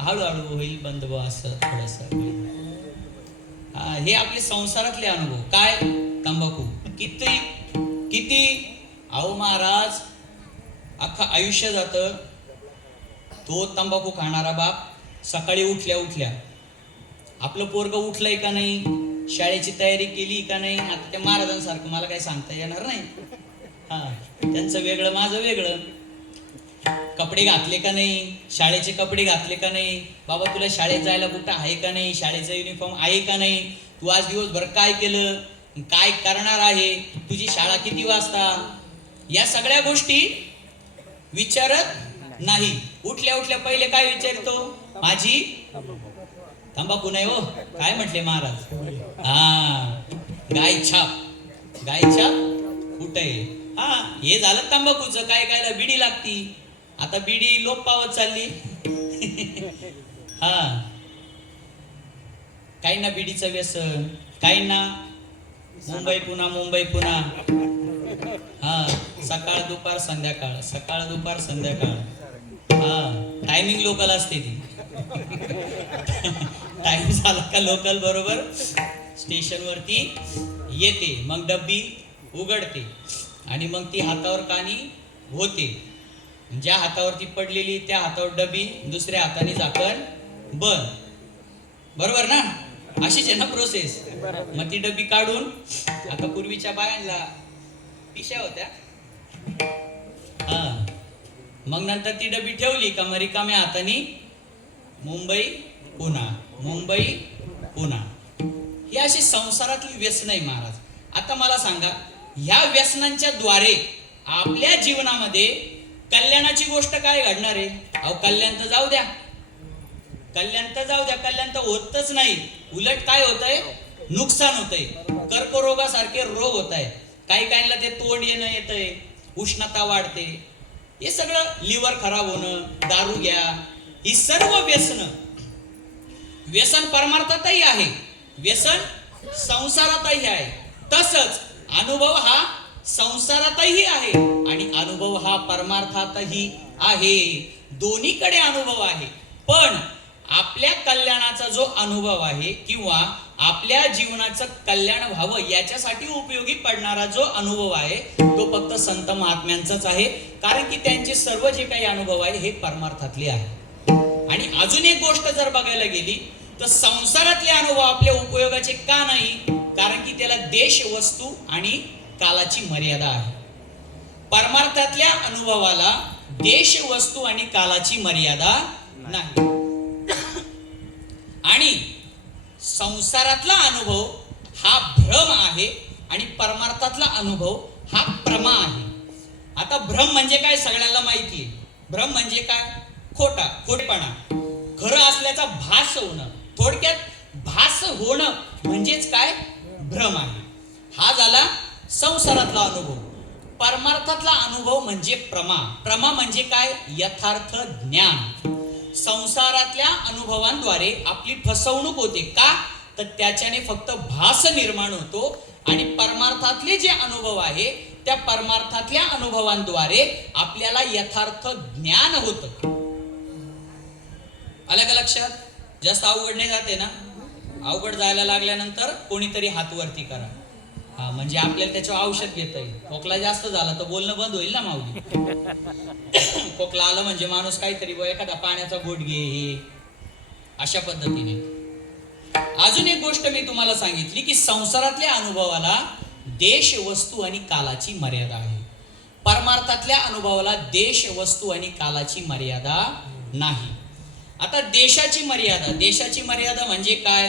हळूहळू होईल बंद बा, असं थोडस. हे आपले संसारातले अनुभव. काय? तंबाखू. किती किती अहो महाराज, अख्खं आयुष्य जातं. तो तंबाखू खाणारा बाप सकाळी उठल्या उठल्या आपलं पोरग उठलंय का नाही, शाळेची तयारी केली का नाही. आता त्या महाराजांसारखं मला काही सांगता येणार नाही. हा, त्यांचं वेगळं, माझं वेगळं. कपडे घातले का नाही, शाळेचे कपडे घातले का नाही, बाबा तुला शाळेत जायला बुटा आहे का नाही, शाळेचा युनिफॉर्म आहे का नाही, तू आज दिवसभर काय केलं, काय करणार आहे, तुझी शाळा किती वाजता, या सगळ्या गोष्टी विचारत नाही. उठल्या उठल्या पहिले काय विचारतो? माझी तंबाखू नाही हो, काय म्हटले महाराज? हा, गाय छाप. गाय छाप कुठे? हा, हे झालं तंबाखूचं. काय कायला बिडी लागती. आता बिडी लोप पावत चालली. हा, काही ना बिडीचं व्यसन, काही ना मुंबई पुन्हा, मुंबई पुन्हा. हा, सकाळ दुपार संध्याकाळ, सकाळ दुपार संध्याकाळ. हा, टायमिंग लोकल असते ती. टाइम झाला का लोकल बरोबर स्टेशन वरती येते, मग डब्बी उघडते आणि मग ती हातावर कानी होते. ज्या हातावरती पडलेली त्या हातावर डबी, दुसऱ्या हाताने झाकण बंद. बरोबर ना? अशीच आहे ना प्रोसेस. मग ती डबी काढून, आता पूर्वीच्या बायांना पिशा होत्या, हा, मग नंतर ती डबी ठेवली का मग रिकाम्या हाताने मुंबई पुन्हा, मुंबई पुन्हा. ही अशी संसारातली व्यसन आहे महाराज. आता मला सांगा, ह्या व्यसनांच्या द्वारे आपल्या जीवनामध्ये कल्याणाची गोष्ट काय घडणार आहे? अहो, कल्याण तर जाऊ द्या, कल्याण तर जाऊ द्या, कल्याण तर होतच नाही. उलट काय होतंय? नुकसान होतंय. कर्करोगासारखे रोग होत आहेत. काही काहींना ते तोंड येणं येतंय, उष्णता वाढते, हे सगळं, लिव्हर खराब होणं, दारू घ्या, ही सर्व व्यसन. व्यसन परमार्थातही आहे, व्यसन संसारातही आहे. तसंच अनुभव हा संसारातही आहे आणि अनुभव हा परमार्थातही आहे. दोन्हीकडे अनुभव आहे. पण आपल्या कल्याणाचा जो अनुभव आहे किंवा आपल्या जीवनाचं कल्याण व्हावं याच्यासाठी उपयोगी पडणारा जो अनुभव आहे तो फक्त संत महात्म्यांचाच आहे. कारण की त्यांचे सर्व जे काही अनुभव आहे हे परमार्थातले आहे. आणि अजून एक गोष्ट जर बघायला गेली तर संसारातले अनुभव आपल्या उपयोगाचे का नाही? कारण की त्याला देश, वस्तू आणि कालाची मर्यादा आहे. परमार्थातल्या अनुभवाला देश, वस्तू आणि कालाची मर्यादा नाही. आणि संसारातला अनुभव हा भ्रम आहे आणि परमार्थातला अनुभव हा प्रमा आहे. आता भ्रम म्हणजे काय सगळ्यांना माहिती आहे. भ्रम म्हणजे काय? खोटा, खोटेपणा, खरं असल्याचा भास होणं. थोडक्यात भास होणं म्हणजेच काय? भ्रम आहे. हा झाला संसारातला अनुभव. परमार्थातला अनुभव म्हणजे प्रमा. प्रमा म्हणजे काय? यथार्थ ज्ञान. संसारातल्या अनुभवांद्वारे आपली फसवणूक होते. का? तर त्याच्याने फक्त भास निर्माण होतो. आणि परमार्थातले जे अनुभव आहे त्या परमार्थातल्या अनुभवांद्वारे आपल्याला यथार्थ ज्ञान होतं. आलं का लक्षात? जास्त अवघड नाही जाते ना? अवघड जायला लागल्यानंतर कोणीतरी हात वरती करा. हा, म्हणजे आपल्याला त्याच्यावर औषध घेता येईल. खोकला जास्त झाला तर बोलणं बंद होईल ना माऊली. खोकला आलं म्हणजे माणूस काहीतरी एखादा पाण्याचा घोट घे, हे अशा पद्धतीने. अजून एक गोष्ट मी तुम्हाला सांगितली की संसारातल्या अनुभवाला देश, वस्तू आणि कालाची मर्यादा आहे. परमार्थातल्या अनुभवाला देश, वस्तू आणि कालाची मर्यादा नाही. आता देशाची मर्यादा, देशाची मर्यादा म्हणजे काय?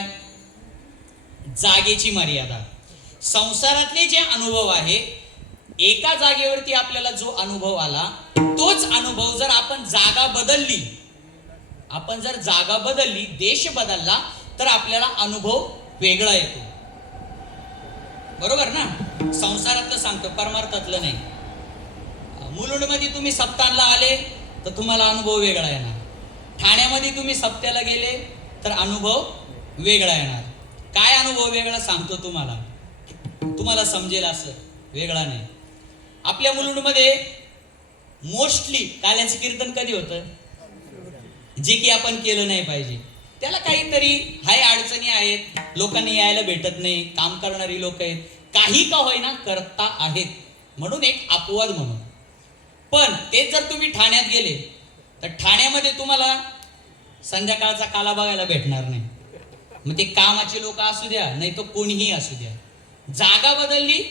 जागेची मर्यादा. संसारातले जे अनुभव आहे, एका जागेवरती आपल्याला जो अनुभव आला तोच अनुभव जर आपण जागा बदलली आपण जर जागा बदलली, देश बदलला, तर आपल्याला अनुभव वेगळा येतो. बरोबर ना? संसारातलं सांगतो, परमार्थातलं नाही. मुलुंडमध्ये तुम्ही सप्तानला आले तर तुम्हाला अनुभव वेगळा येणार. ठाण्यामध्ये तुम्ही सप्त्याला गेले तर अनुभव वेगळा येणार. काय अनुभव वेगळा सांगतो तुम्हाला समजेल असं, वेगळा नाही. आपल्या मुलुंडमध्ये मोस्टली काल्याचं कीर्तन कधी होतं? जे की आपण केलं नाही पाहिजे. त्याला काहीतरी हाय, अडचणी आहेत, लोकांनी यायला भेटत नाही, काम करणारी लोक आहेत, काही का होईना करता आहेत म्हणून एक अपवाद म्हणून. पण तेच जर तुम्ही ठाण्यात गेले तर ठाण्यामध्ये तुम्हाला संध्याकाळचा काला बघायला भेटणार नाही. मग ते कामाचे लोक असू द्या, नाही तर कोणीही असू द्या, जागा बदलली,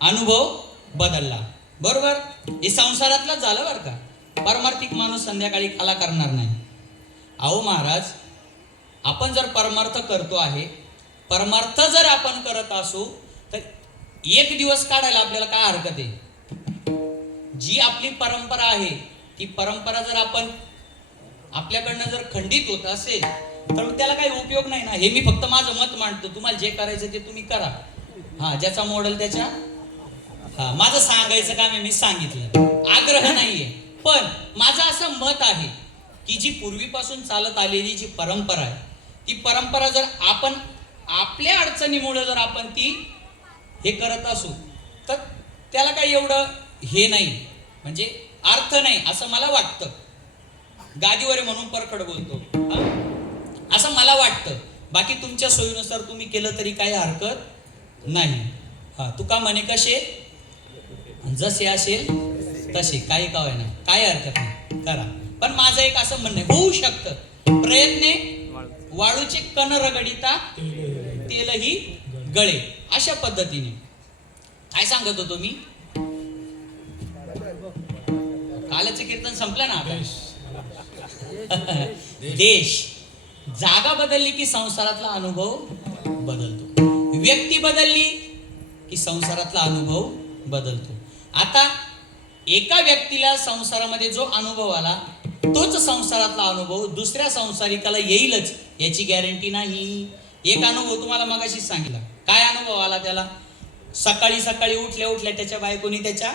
अनुभव बदलला. बरोबर? हे संसारातलं झालं बरं का. परमार्थिक माणूस संध्याकाळी काला करणार नाही. अहो महाराज, आपण जर परमार्थ करतो आहे, परमार्थ जर आपण करत असू तर एक दिवस काढायला आपल्याला काय हरकत आहे? जी आपली परंपरा आहे ती परंपरा जर आपण आपल्याकडनं जर खंडित होत असेल तर त्याला काही उपयोग नाही ना. हे मी फक्त माझं मत मांडतो. तुम्हाला जे करायचं ते तुम्ही करा. ज्याचा मॉडेल त्याच्या माझं सांगायचं काम आहे, मी सांगितलं, आग्रह नाहीये. पण माझं असं मत आहे की जी पूर्वीपासून चालत आलेली जी परंपरा आहे, ती परंपरा जर आपण आपल्या अडचणीमुळे जर आपण ती हे करत असू तर त्याला काही एवढं हे नाही, म्हणजे अर्थ नाही असं मला वाटतं. गादीवर म्हणून परखड बोलतो, असं मला वाटतं. बाकी तुमच्या सोयीनुसार तुम्ही केलं तरी काही हरकत नाही. तुका म्हणे कसे जसे असेल तसे, काही का होईना, काही हरकत नाही, करा. पण माझं एक असं म्हणणं आहे, होऊ शकतं प्रयत्ने वाळूचे कण रगडिता तेलही गळे, अशा पद्धतीने. काय सांगत होतो मी? काल्याचं कीर्तन संपलं ना आता. देश, जागा बदलली की संसारातला अनुभव बदलतो. व्यक्ती बदलली की संसारातला अनुभव बदलतो. आता एका व्यक्तीला संसारामध्ये जो अनुभव आला तोच संसारातला अनुभव दुसऱ्या संसारिकाला येईलच याची गॅरंटी नाही. एक अनुभव तुम्हाला मगाशी सांगितला. काय अनुभव आला त्याला? सकाळी सकाळी उठल्या उठल्या त्याच्या बायकोनी त्याच्या,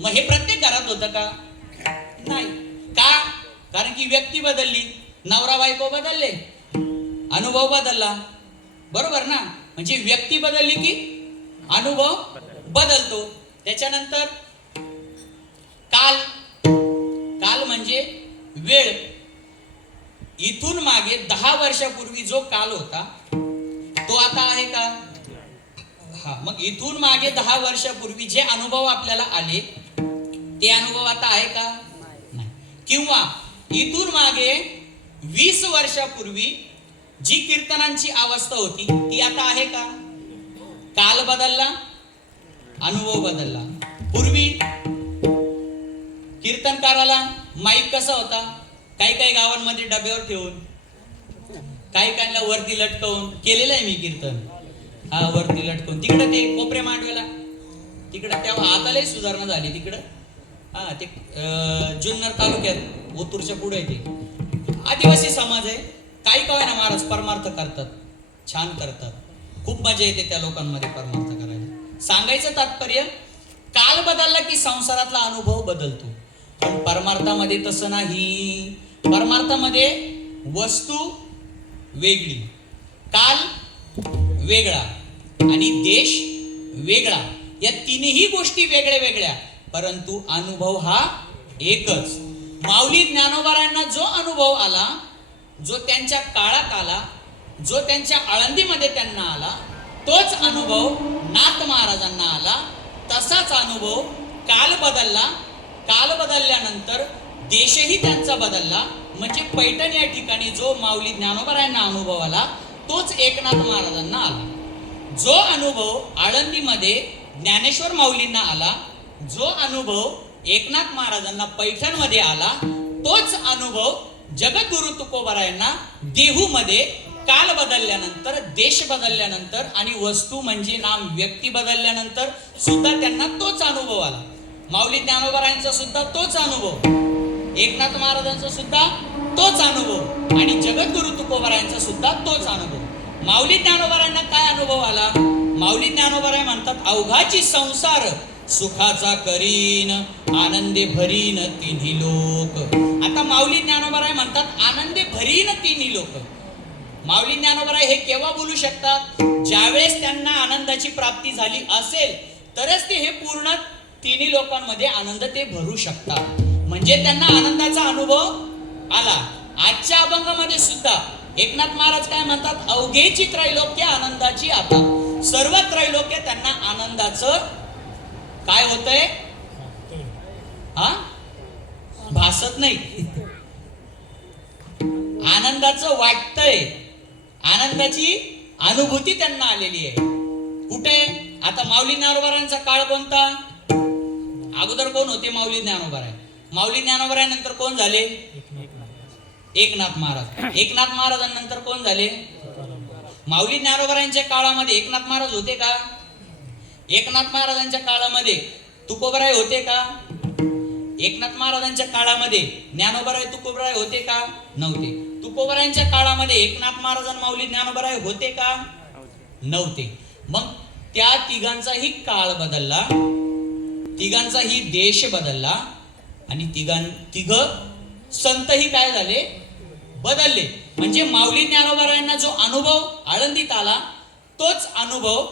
मग हे प्रत्येक घरात होतं का? नाही. का? कारण की व्यक्ती बदलली, नवरा बायको बदलले, अनुभव बदलला. बरोबर ना? म्हणजे व्यक्ती बदलली की अनुभव बदलतो. त्याच्यानंतर काल, काल म्हणजे वेळ. इथून मागे 10 वर्षापूर्वी जो काल होता तो आता आहे का? मग इथून मागे 10 वर्षापूर्वी जे अनुभव आपल्याला आले ते अनुभव आता आहे का? नाही. किंवा इथून मागे 20 वर्षापूर्वी जी कीर्तनांची अवस्था होती ती आता आहे का? काल बदलला, अनुभव बदलला. पूर्वी कीर्तनकाराला माईक कसा होता? काही काही गावांमध्ये डब्यावर ठेवून, काही काहींना वरती लटकवून केलेलं आहे मी कीर्तन. वरती लटकवून तिकडे ते कोपऱ्या मांडवेला, तिकडे तेव्हा आता लय सुधारणा झाली तिकडं. ते जुन्नर तालुक्यात ओतूरच्या पुढे ते आदिवासी समाज आहे. काही काय ना महाराज परमार्थ करतात, छान करतात, खूप मजा येते त्या लोकांमध्ये परमार्थ करायला. सांगायचं तात्पर्य, काल बदलला की संसारातला अनुभव बदलतो. पण परमार्थामध्ये तसं नाही. परमार्थामध्ये वस्तू वेगळी, काल वेगळा आणि देश वेगळा. या तिन्ही गोष्टी वेगळ्या वेगळ्या, परंतु अनुभव हा एकच. माऊली ज्ञानोबारायांना जो अनुभव आला, जो त्यांच्या काळात आला, जो त्यांच्या आळंदीमध्ये त्यांना आला, तोच अनुभव नाथ महाराजांना आला. तसाच अनुभव काल बदलला. काल बदलल्यानंतर देशही त्यांचा बदलला. म्हणजे पैठण या ठिकाणी जो माऊली ज्ञानोबारायांना अनुभव आला तोच एकनाथ महाराजांना आला. जो अनुभव आळंदीमध्ये ज्ञानेश्वर माऊलींना आला, जो अनुभव एकनाथ महाराजांना पैठणमध्ये आला, तोच अनुभव जगद्गुरु तुकोबारायांना देहूमध्ये काल बदलल्यानंतर, देश बदलल्यानंतर आणि वस्तू म्हणजे नाम व्यक्ती बदलल्यानंतर सुद्धा त्यांना तोच अनुभव आला. माऊली ज्ञानोबारायांचा सुद्धा तोच अनुभव. एकनाथ महाराजांचा सुद्धा तोच अनुभव आणि जगद्गुरु तुकोबारायांचा सुद्धा तोच अनुभव. माऊली ज्ञानोबारायांना काय अनुभव आला? माऊली ज्ञानोबाराय म्हणतात अवघाची संसार सुखाचा करीन आनंदे भरीन तिन्ही लोक. आता माऊली ज्ञानोबाराय म्हणतात आनंदे भरीन तिन्ही लोक. माऊली ज्ञानोबाराय हे केव्हा बोलू शकतात? ज्यावेळेस त्यांना आनंदाची प्राप्ती झाली असेल तरच ते हे पूर्ण तिन्ही लोकांमध्ये आनंद ते भरू शकतात. म्हणजे त्यांना आनंदाचा अनुभव आला. आजच्या अभंगामध्ये सुद्धा एकनाथ महाराज काय म्हणतात? अवघेची त्रैलोक्य आनंदाची आता. सर्व त्रैलोक्य त्यांना आनंदाचं काय होतंय? हा भासत नाही, आनंदाचं वाटतंय, आनंदाची अनुभूती त्यांना आलेली आहे. कुठे? आता माऊली ज्ञानोबारायांचा काळ कोणता? अगोदर कोण होते? माऊली ज्ञानोबाराय. माऊली ज्ञानोबारायांनंतर कोण झाले? एकनाथ महाराज. एकनाथ महाराजांनंतर कोण झाले? माऊली ज्ञानोबारायांच्या काळामध्ये एकनाथ महाराज होते का? एकनाथ महाराजांच्या काळामध्ये तुकोबाराय होते का? एकनाथ महाराजांच्या काळामध्ये ज्ञानोबाराय तुकोबाराय होते का? नव्हते. तुकोबारायांच्या काळामध्ये एकनाथ महाराज आणि माऊली ज्ञानोबाराय होते का? नव्हते. मग त्या तिघांचाही काळ बदलला, तिघांचाही देश बदलला आणि तिघ संतही काय झाले? बदलले. म्हणजे माऊली ज्ञानोबारायांना जो अनुभव आळंदीत आला तोच अनुभव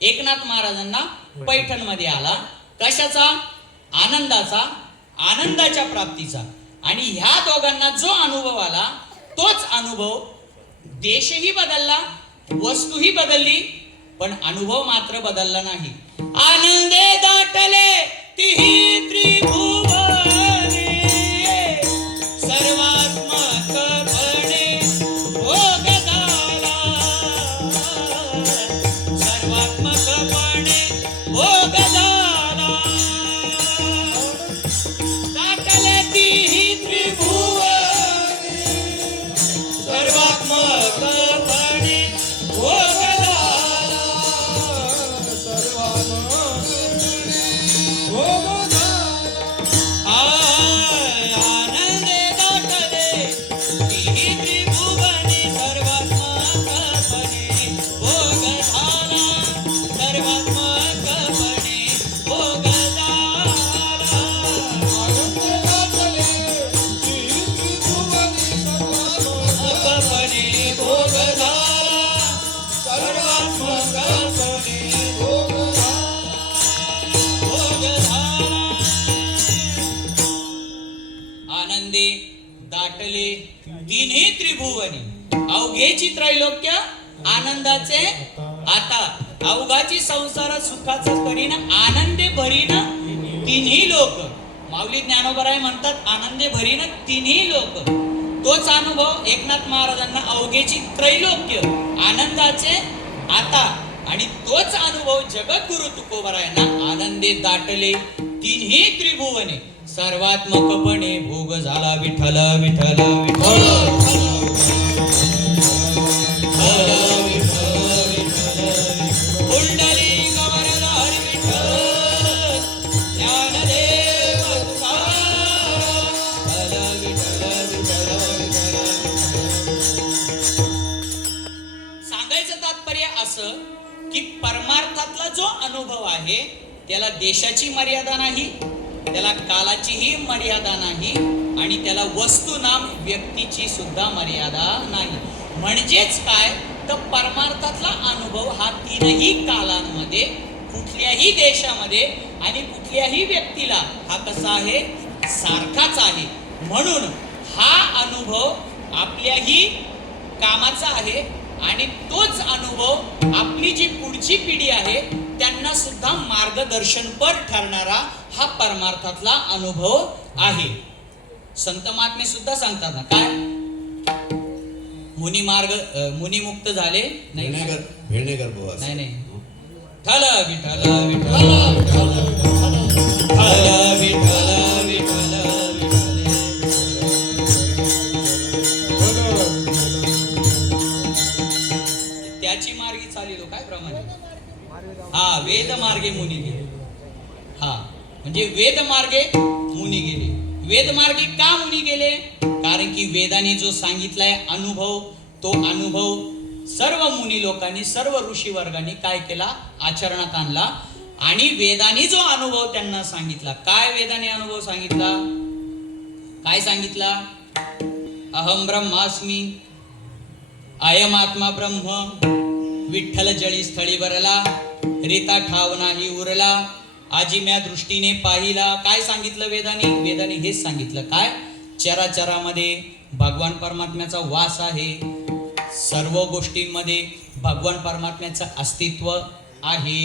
एकनाथ महाराजांना पैठणमध्ये आला. कशाचा? आनंदाचा, आनंदाच्या प्राप्तीचा. आणि ह्या दोघांना जो अनुभव आला तोच अनुभव देशही बदलला, वस्तूही बदलली, पण अनुभव मात्र बदलला नाही. आनंदे दाटले तिही त्रिभुवने सर्वात्मकपणे भोग झाला, सर्वात्मकपणे भोग झाला. दाटले तिही त्रिभुवने सर्वात्मकपणे भोग दाटले तिन्ही त्रिभुवनी. अवघेची त्रैलोक्य आनंदाचे आता. अवघाची संसार सुखाचा करीन आनंदे भरीन तिन्ही लोक. माऊली ज्ञानोबाराय म्हणतात आनंदे भरीन तिन्ही लोक. तोच अनुभव एकनाथ महाराजांना अवघेची त्रैलोक्य आनंदाचे आता. आणि तोच अनुभव जगद्गुरु तुकोबारायांना आनंदे दाटले तिन्ही त्रिभुवने सर्वात्मकपणे भोग झाला. विठ्ठल विठ्ठल विठ्ठल कुंडली कमरधारी विठ्ठल ज्ञानदेव सांगायचं तात्पर्य असं की परमार्थातला जो अनुभव आहे त्याला देशाची मर्यादा नाही, त्याला कालाचीही मर्यादा नाही आणि त्याला वस्तू नाम व्यक्तीची सुद्धा मर्यादा नाही. म्हणजेच काय तर परमार्थातला अनुभव हा तीनही कालांमध्ये, कुठल्याही देशामध्ये आणि कुठल्याही व्यक्तीला हा कसा आहे? सारखाच आहे. म्हणून हा अनुभव आपल्याही कामाचा आहे आणि तोच अनुभव आपली जी पुढची पिढी आहे त्यांना सुद्धा मार्गदर्शनपर ठरणारा हा परमार्थातला अनुभव आहे. संत महात्मे सुद्धा सांगतात ना काय? मुनिमुक्त झाले नाही, नाही नाही. ठल विठ्ठल विठ्ठल ठल विठ्ठल विठ्ठल त्याची मार्गी चालिलो काय प्रमाणे. हा वेद मार्गे मुनी गेले. हा म्हणजे वेद मार्गे मुनी गेले. वेदमार्गी का मुनी गेले? कारण की वेदाने जो सांगितलाय अनुभव, तो अनुभव सर्व मुनी लोकांनी, सर्व ऋषी वर्गांनी काय केला? आचरणात आणला. आणि वेदाने जो अनुभव त्यांना सांगितला, काय वेदाने अनुभव सांगितला? काय सांगितला? अहम ब्रह्मास्मी, अयम आत्मा ब्रह्म, विठ्ठल जळी स्थळी वरला, रीता ठाव नाही उरला, आजिम्या दृष्टीने पाहिला. काय सांगितलं वेदाने? वेदाने हेच सांगितलं. काय? चराचरामध्ये भगवान परमात्म्याचा वास आहे, सर्व गोष्टींमध्ये भगवान परमात्म्याचं अस्तित्व आहे.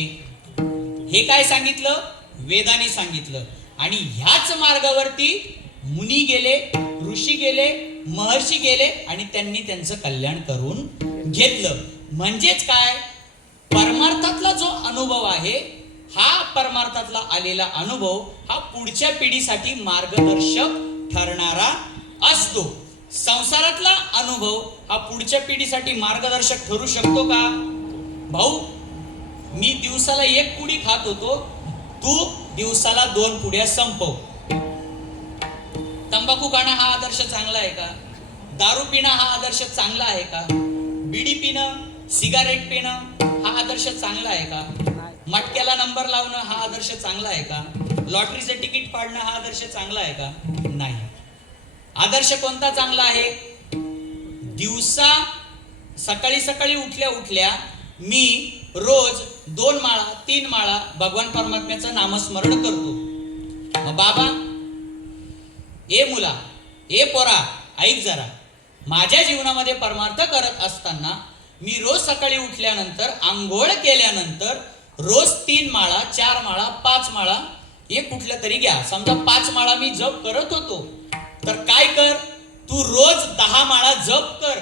हे काय सांगितलं? वेदाने सांगितलं. आणि ह्याच मार्गावरती मुनी गेले, ऋषी गेले, महर्षी गेले आणि त्यांनी त्यांचं कल्याण करून घेतलं. म्हणजेच काय? परमार्थातला जो अनुभव आहे, हा परमार्थातला आलेला अनुभव हा पुढच्या पिढीसाठी मार्गदर्शक ठरणारा असतो. संसारातला अनुभव हा पुढच्या पिढीसाठी मार्गदर्शक ठरू शकतो का? भाऊ, मी दिवसाला 1 पुडी खात होतो, तू दिवसाला 2 पुड्या संपव. तंबाखू खाणं हा आदर्श चांगला आहे का? दारू पिणं हा आदर्श चांगला आहे का? बिडी पिणं, सिगारेट पिणं हा आदर्श चांगला आहे का? मटक्याला नंबर लावणं हा आदर्श चांगला आहे का? लॉटरीचं तिकीट पाडणं हा आदर्श चांगला आहे का? नाही. आदर्श कोणता चांगला आहे? दिवसा सकाळी सकाळी उठल्या उठल्या मी रोज 2 माळा 3 माळा भगवान परमात्म्याचं नामस्मरण करतो. मग बाबा, ए मुला, ए पोरा, ऐक जरा. माझ्या जीवनामध्ये परमार्थ करत असताना मी रोज सकाळी उठल्यानंतर आंघोळ केल्यानंतर रोज 3 माळा 4 माळा 5 माळा एक कुठलं तरी घ्या. समजा 5 माळा मी जप करत होतो, तर काय कर, तू रोज 10 माळा जप कर.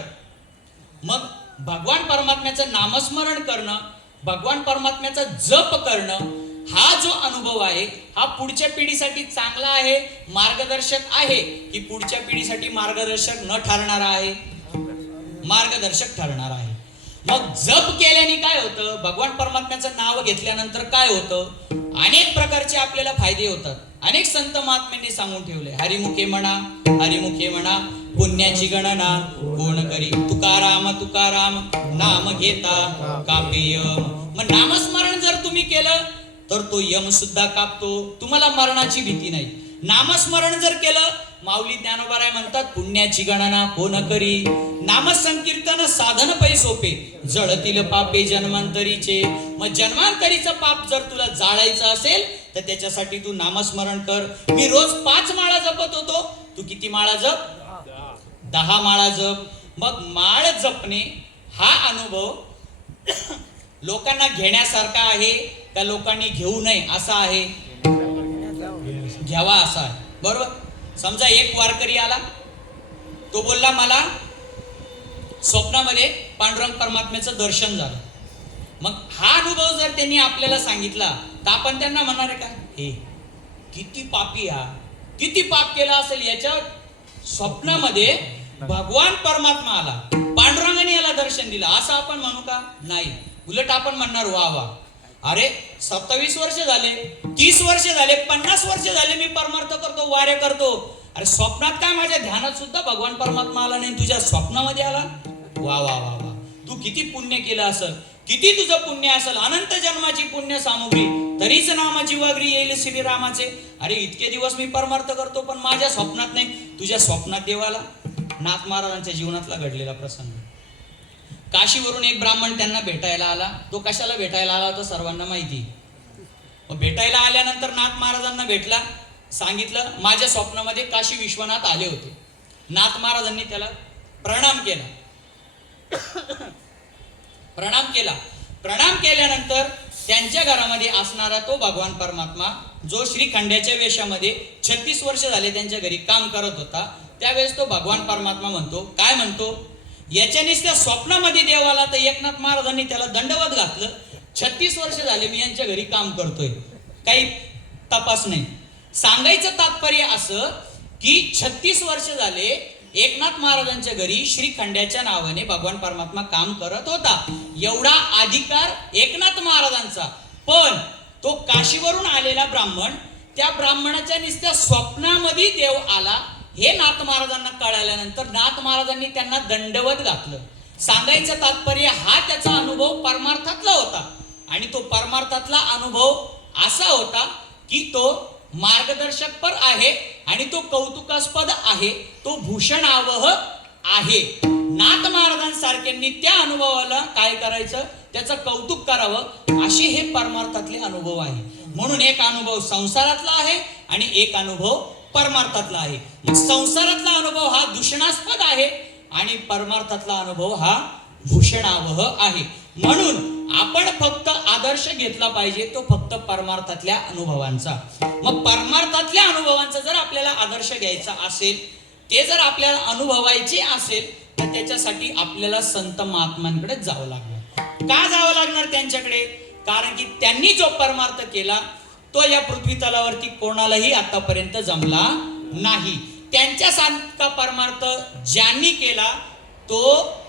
मग भगवान परमात्म्याचं नामस्मरण करणं, भगवान परमात्म्याचा जप करणं, हा जो अनुभव आहे हा पुढच्या पिढीसाठी चांगला आहे, मार्गदर्शक आहे, की पुढच्या पिढीसाठी मार्गदर्शक न ठरणारा आहे? मार्गदर्शक ठरणार आहे. मग जप केल्याने काय होतं? भगवान परमात्म्याचं नाव घेतल्यानंतर काय होतं? अनेक प्रकारचे आपल्याला फायदे होतात. अनेक संत महात्म्यांनी सांगून ठेवले. हरिमुखे म्हणा, हरिमुखे म्हणा, पुण्याची गणना कोण करी. तुकाराम तुकाराम नाम घेता कापे यम. मग नामस्मरण जर तुम्ही केलं तर तो यम सुद्धा कापतो, तुम्हाला मरणाची भीती नाही. नामस्मरण जर केलं, माऊली ज्ञानोबाराय म्हणतात, पुण्याची गणना कोण करी. नामसंकीर्तन साधन पै सोपे, जळतील पापे जन्मांतरीचे. मग जन्मांतरीचं पाप जर तुला जाळायचं असेल तर त्याच्यासाठी तू नामस्मरण कर. मी रोज 5 माळा जपत होतो, तू किती माळा जप? 10 माळा जप. मग माळ जपणे हा अनुभव लोकांना घेण्यासारखा आहे का लोकांनी घेऊ नये असा आहे? घ्यावा असा आहे. बरोबर. समजा एक वारकरी आला, तो बोलला मला स्वप्नामध्ये पांडुरंग परमात्म्याचं दर्शन झालं. मग हा अनुभव जर त्यांनी आपल्याला सांगितला तर आपण त्यांना म्हणणार आहे का, हे किती पापी, हा किती पाप केला असेल, याच्या स्वप्नामध्ये भगवान परमात्मा आला, पांडुरंगाने याला दर्शन दिलं, असं आपण म्हणू का? नाही. उलट आपण म्हणणार, वा वा, अरे 27 वर्ष झाले, 30 वर्ष झाले, 50 वर्ष झाले मी परमार्थ करतो, वारे करतो. अरे स्वप्नात काय, माझ्या ध्यानात सुद्धा भगवान परमात्मा आला नाही, तुझ्या स्वप्नामध्ये आला. वा वा वा वा, तू किती पुण्य केलं असेल, किती तुझं पुण्य असेल, अनंत जन्माची पुण्य सामुग्री, तरीच नामाची वागरी येईल श्रीरामाचे. अरे इतके दिवस मी परमार्थ करतो पण माझ्या स्वप्नात नाही. तुझ्या स्वप्नात देवाला. नाथ महाराजांच्या जीवनातला घडलेला प्रसंग. काशीवरून एक ब्राह्मण त्यांना भेटायला आला. तो कशाला भेटायला आला होता सर्वांना माहिती. मग भेटायला आल्यानंतर नाथ महाराजांना भेटला, सांगितलं माझ्या स्वप्नामध्ये काशी विश्वनाथ आले होते. नाथ महाराजांनी त्याला प्रणाम केला. प्रणाम केल्यानंतर त्यांच्या घरामध्ये असणारा तो भगवान परमात्मा, जो श्रीखंड्याच्या वेशामध्ये 36 वर्ष झाले त्यांच्या घरी काम करत होता, त्यावेळेस तो भगवान परमात्मा म्हणतो, काय म्हणतो, याच्यानेच त्या स्वप्नामध्ये देव आला तर एकनाथ महाराजांनी त्याला दंडवत घातलं. 36 वर्ष झाले मी यांच्या घरी काम करतोय, काही तपास नाही. सांगायचं तात्पर्य असं की 36 वर्ष झाले एकनाथ महाराजांच्या घरी श्रीखंड्याच्या नावाने भगवान परमात्मा काम करत होता. एवढा अधिकार एकनाथ महाराजांचा. पण तो काशीवरून आलेला ब्राह्मण त्या ब्राह्मणाच्या नुसत्या स्वप्नामध्ये देव आला हे नाथ महाराजांना कळाल्यानंतर नाथ महाराजांनी त्यांना दंडवत घातलं. सांगायचं तात्पर्य हा त्याचा अनुभव परमार्थातला होता. आणि तो परमार्थातला अनुभव असा होता की तो मार्गदर्शकपर आहे आणि तो कौतुकास्पद आहे, तो भूषणावह आहे. नाथ महाराजांसारख्यांनी त्या अनुभवाला काय करायचं, त्याचं कौतुक करावं, असे हे परमार्थातले अनुभव आहे. म्हणून एक अनुभव संसारातला आहे आणि एक अनुभव परमार्थातला आहे. मग संसारातला अनुभव हा दूषणास्पद आहे आणि परमार्थातला अनुभव हा भूषणावह आहे. म्हणून आपण फक्त आदर्श घेतला पाहिजे तो फक्त परमार्थातल्या अनुभवांचा. मग परमार्थातल्या अनुभवांचा जर आपल्याला आदर्श घ्यायचा असेल, ते जर आपल्याला अनुभवायचे असेल, तर त्याच्यासाठी आपल्याला संत महात्मांकडे जावं लागणार. का जावं लागणार त्यांच्याकडे? कारण की त्यांनी जो परमार्थ केला तो या पृथ्वी तलावरती कोणालाही आतापर्यंत जमला नाही. त्यांच्यासारखा परमार्थ ज्यांनी केला तो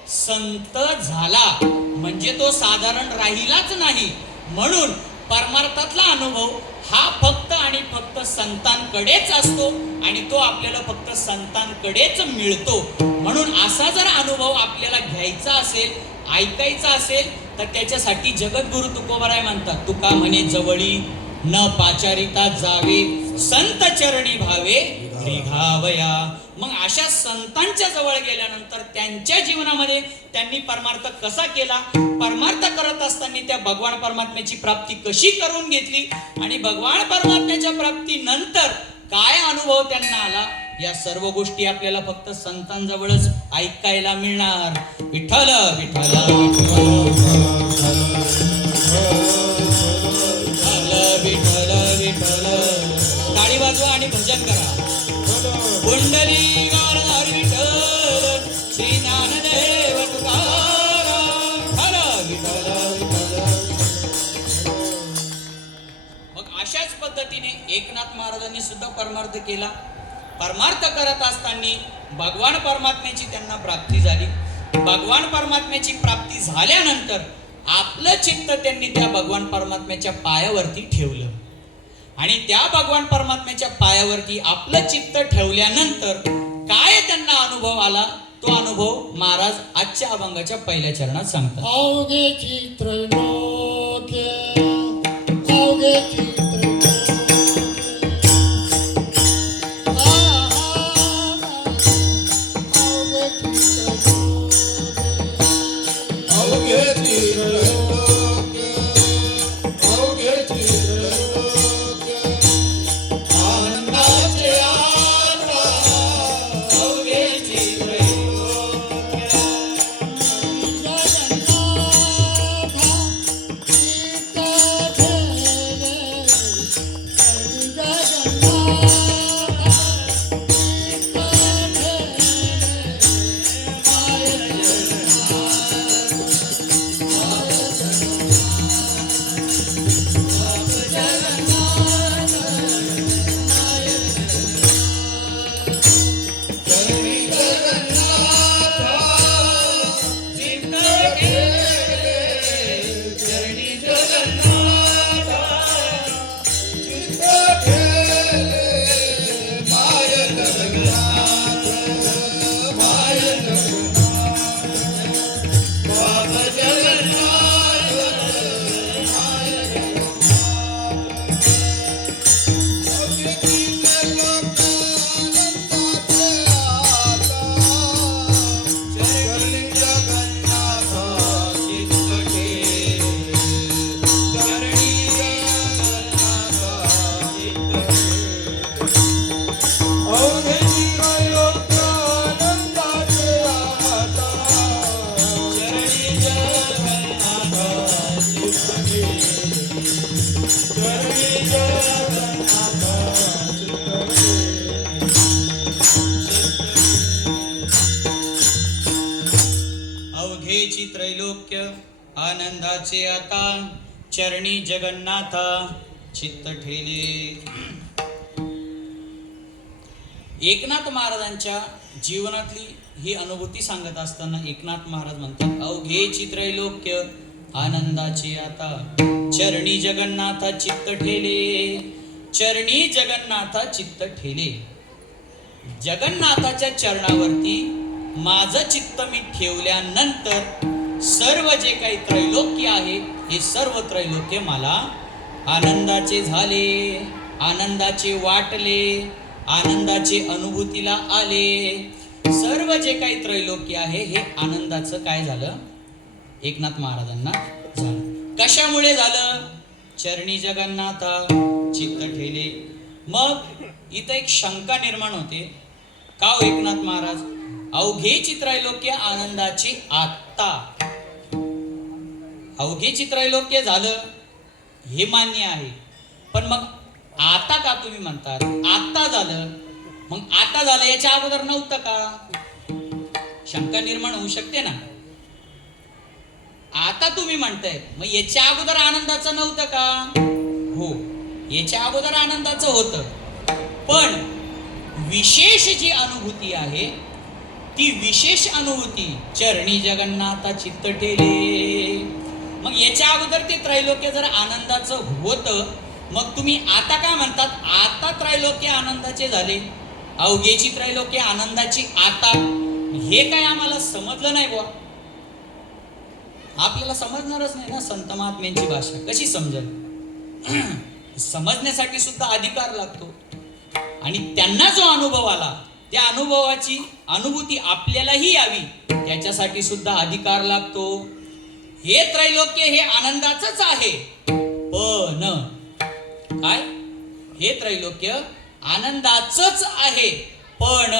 संत झाला, म्हणजे तो साधारण राहिलाच नाही. म्हणून परमार्थातला अनुभव हा फक्त आणि फक्त संतांकडेच असतो आणि तो आपल्याला फक्त संतांकडेच मिळतो. म्हणून असा जर अनुभव आपल्याला घ्यायचा असेल, ऐकायचा असेल, तर त्याच्यासाठी जगद्गुरु तुकोबराय म्हणतात, तुका म्हणे जवळी न पाचारिता जावे, संत चरणी भावे निघावया. मग अशा संतांच्या जवळ गेल्यानंतर त्यांच्या जीवनामध्ये त्यांनी परमार्थ कसा केला, परमार्थ करत असताना त्या भगवान परमात्म्याची प्राप्ती कशी करून घेतली आणि भगवान परमात्म्याच्या प्राप्तीनंतर काय अनुभव त्यांना आला, या सर्व गोष्टी आपल्याला फक्त संतांजवळच ऐकायला मिळणार. विठ्ठल विठ्ठल विठ्ठल विठ्ठल. टाळी वाजवा आणि भजन करा. कुंडली गारदार विठ्ठल, श्री ज्ञानदेव तुकाराम, विठ्ठल विठ्ठल. मग अशाच पद्धतीने एकनाथ महाराजांनी सुद्धा परमार्थ केला. परमार्थ करत असताना भगवान परमात्म्याची त्यांना प्राप्ती झाली. भगवान परमात्म्याची प्राप्ती झाल्यानंतर आपलं चित्त त्यांनी त्या भगवान परमात्म्याच्या पायावरती ठेवलं आणि त्या भगवान परमात्म्याच्या पायावरती आपलं चित्त ठेवल्यानंतर काय त्यांना अनुभव आला, तो अनुभव महाराज आजच्या अभंगाच्या पहिल्या चरणात सांगतात. अवघे चित्रलोके, अवघे चित्रलोके, अवघे चित्रलोके, अवघे चित्रलोके, आनंदाचे आता अवघे चित्रलोके. अवघेची त्रैलोक्य आनंदाचे आता चरणी जगन्नाथा चित्त ठेले. एकनाथ महाराजांच्या जीवनातली ही अनुभूती सांगत असताना एकनाथ महाराज म्हणतात, अवघेची त्रैलोक्य आनंदाचे आता चरणी जगन्नाथा चित्त ठेले. चरणी जगन्नाथा चित्त ठेले. जगन्नाथाच्या चरणावरती माझं चित्त मी ठेवल्यानंतर सर्व जे काही त्रैलोक्य आहे हे सर्व त्रैलोक्य मला आनंदाचे झाले, आनंदाचे वाटले, आनंदाचे अनुभूतीला आले. सर्व जे काही त्रैलोक्य आहे हे आनंदाचं काय झालं? एकनाथ महाराजांना झालं. कशामुळे झालं? चरणी जगन्नाथा चित्त ठेले. मग इथं एक शंका निर्माण होते, का हो एकनाथ महाराज, अवघेची त्रैलोक्य आनंदाची आत्ता, अवघेची त्रैलोक्य झालं हे मान्य आहे, पण मग आता का तुम्ही म्हणतात? आता झालं, मग आता झालं याच्या अगोदर नव्हतं का? शंका निर्माण होऊ शकते ना. आता तुम्ही म्हणताय मग याच्या अगोदर आनंदाचं नव्हतं का? हो, याच्या अगोदर आनंदाचं होतं, पण विशेष जी अनुभूती आहे ती विशेष अनुभूती चरणी जगन्नाथा चित्त ठेले. मग याच्या अगोदर ते त्रैलोक्य जर आनंदाचं होतं, मग तुम्ही आता काय म्हणतात? आता त्रैलोक्य आनंदाचे झाले, अवघेची त्रैलोक्य आनंदाची आता. हे काय आम्हाला समजलं नाही बुवा. आपल्याला समजणारच नाही ना संत महात्म्यांची भाषा. कशी समजेल? समजण्यासाठी सुद्धा अधिकार लागतो, आणि त्यांना जो अनुभव आला त्या अनुभवाची अनुभूती आपल्यालाही यावी त्याच्यासाठी सुद्धा अधिकार लागतो. हे त्रैलोक्य हे आनंदाचंच आहे, पण काय? हे त्रैलोक्य आनंदाचंच आहे, पण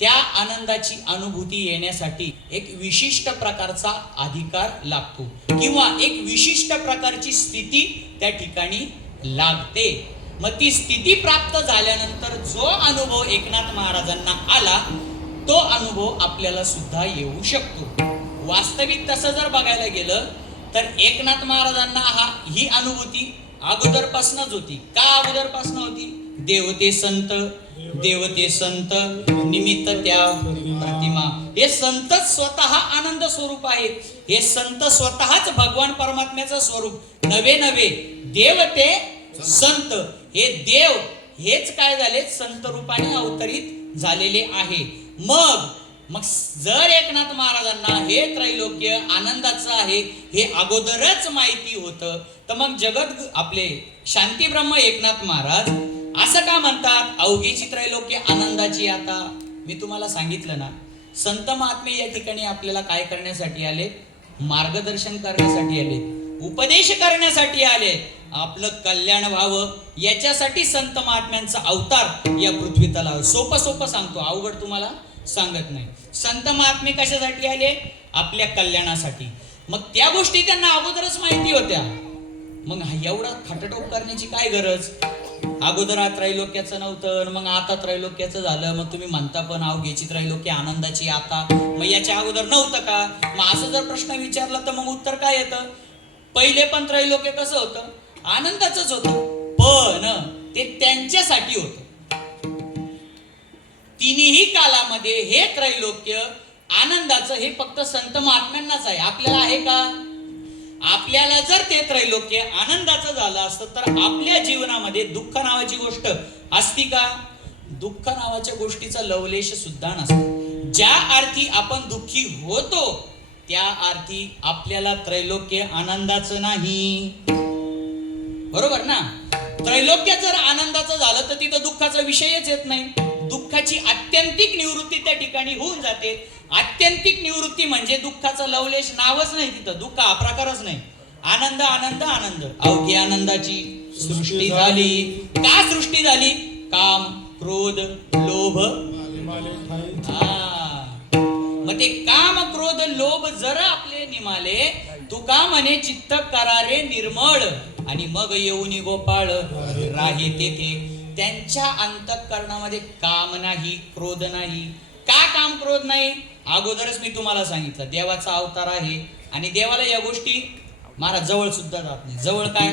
त्या आनंदाची अनुभूती येण्यासाठी एक विशिष्ट प्रकारचा अधिकार लागतो, किंवा एक विशिष्ट प्रकारची स्थिती त्या ठिकाणी लागते. मग ती स्थिती प्राप्त झाल्यानंतर जो अनुभव एकनाथ महाराजांना आला तो अनुभव आपल्याला सुद्धा येऊ शकतो. वास्तविक तसं जर बघायला गेलं तर एकनाथ महाराजांना ही अनुभूती अगोदरपासूनच होती. का अगोदरपासून होती? देवते संत निमित्त त्या प्रतिमा. हे संत स्वतः आनंद स्वरूप आहेत. हे संत स्वतःच भगवान परमात्म्याचं स्वरूप. नवे देवते संत, हे देव हेच काय झाले? संत रूपाने अवतरित झालेले आहे. मग जर एकनाथ महाराजांना हे त्रैलोक्य आनंदाचं आहे हे अगोदरच माहिती होतं, तर मग जगत आपले शांती ब्रह्म एकनाथ महाराज असं का म्हणतात? अवघेची त्रैलोक्य आनंदाची आता. मी तुम्हाला सांगितलं ना, संत महात्मे या ठिकाणी आपल्याला काय करण्यासाठी आले? मार्गदर्शन करण्यासाठी आले, उपदेश करण्यासाठी आले, आपलं कल्याण व्हावं याच्यासाठी संत महात्म्यांचा अवतार या पृथ्वी तलावर. सोपं सांगतो, अवघड तुम्हाला सांगत नाही. संत महात्मे कशासाठी आले? आपल्या कल्याणासाठी. मग त्या गोष्टी त्यांना अगोदरच माहिती होत्या, मग एवढं खटटोप करण्याची काय गरज? अगोदर त्रैलोक्याचं नव्हतं, मग आता त्रैलोक्याचं झालं. मग तुम्ही म्हणता पण अवघेची त्रैलोक्य आनंदाची आता, मग याच्या अगोदर नव्हतं का? मग असं जर प्रश्न विचारला तर मग उत्तर काय येतं? पहिले पण त्रैलोक्य कसं होतं? आनंदाचंच होतं, पण ते त्यांच्यासाठी होतं. तिन्ही कालामध्ये हे त्रैलोक्य आनंदाचं हे फक्त संत महात्म्यांनाच आहे. आपल्याला आहे का? आपल्याला जर ते त्रैलोक्य आनंदाचं झालं असतं तर आपल्या जीवनामध्ये दुःख नावाची गोष्ट असती का? दुःख नावाच्या गोष्टीचा लवलेश सुद्धा नसतो. ज्या अर्थी आपण दुःखी होतो त्या अर्थी आपल्याला त्रैलोक्य आनंदाचं नाही. बरोबर ना? त्रैलोक्य जर आनंदाचं झालं तर तिथं दुःखाचा विषयच येत नाही. दुःखाची आत्यंतिक निवृत्ती त्या ठिकाणी होऊन जाते. आत्यंतिक निवृत्ती म्हणजे दुःखाचा लवलेश नावच नाही तिथं. दुःख हा प्रकारच नाही. आनंद आनंद आनंद. अवघी आनंदाची सृष्टी झाली. का सृष्टी झाली? काम, क्रोध, लोभ. मग ते काम, क्रोध, लोभ जर आपले निमाले, तुका म्हणे चित्त करारे निर्मळ, आणि मग येऊनी गोपाळ राहे तेथे. त्यांच्या अंतःकरणामध्ये काम नाही, क्रोध नाही. का काम, क्रोध नाही? अगोदरच मी तुम्हाला सांगितलं, देवाचा अवतार आहे आणि देवाला या गोष्टी महाराज जवळ सुद्धा जात नाही. जवळ काय?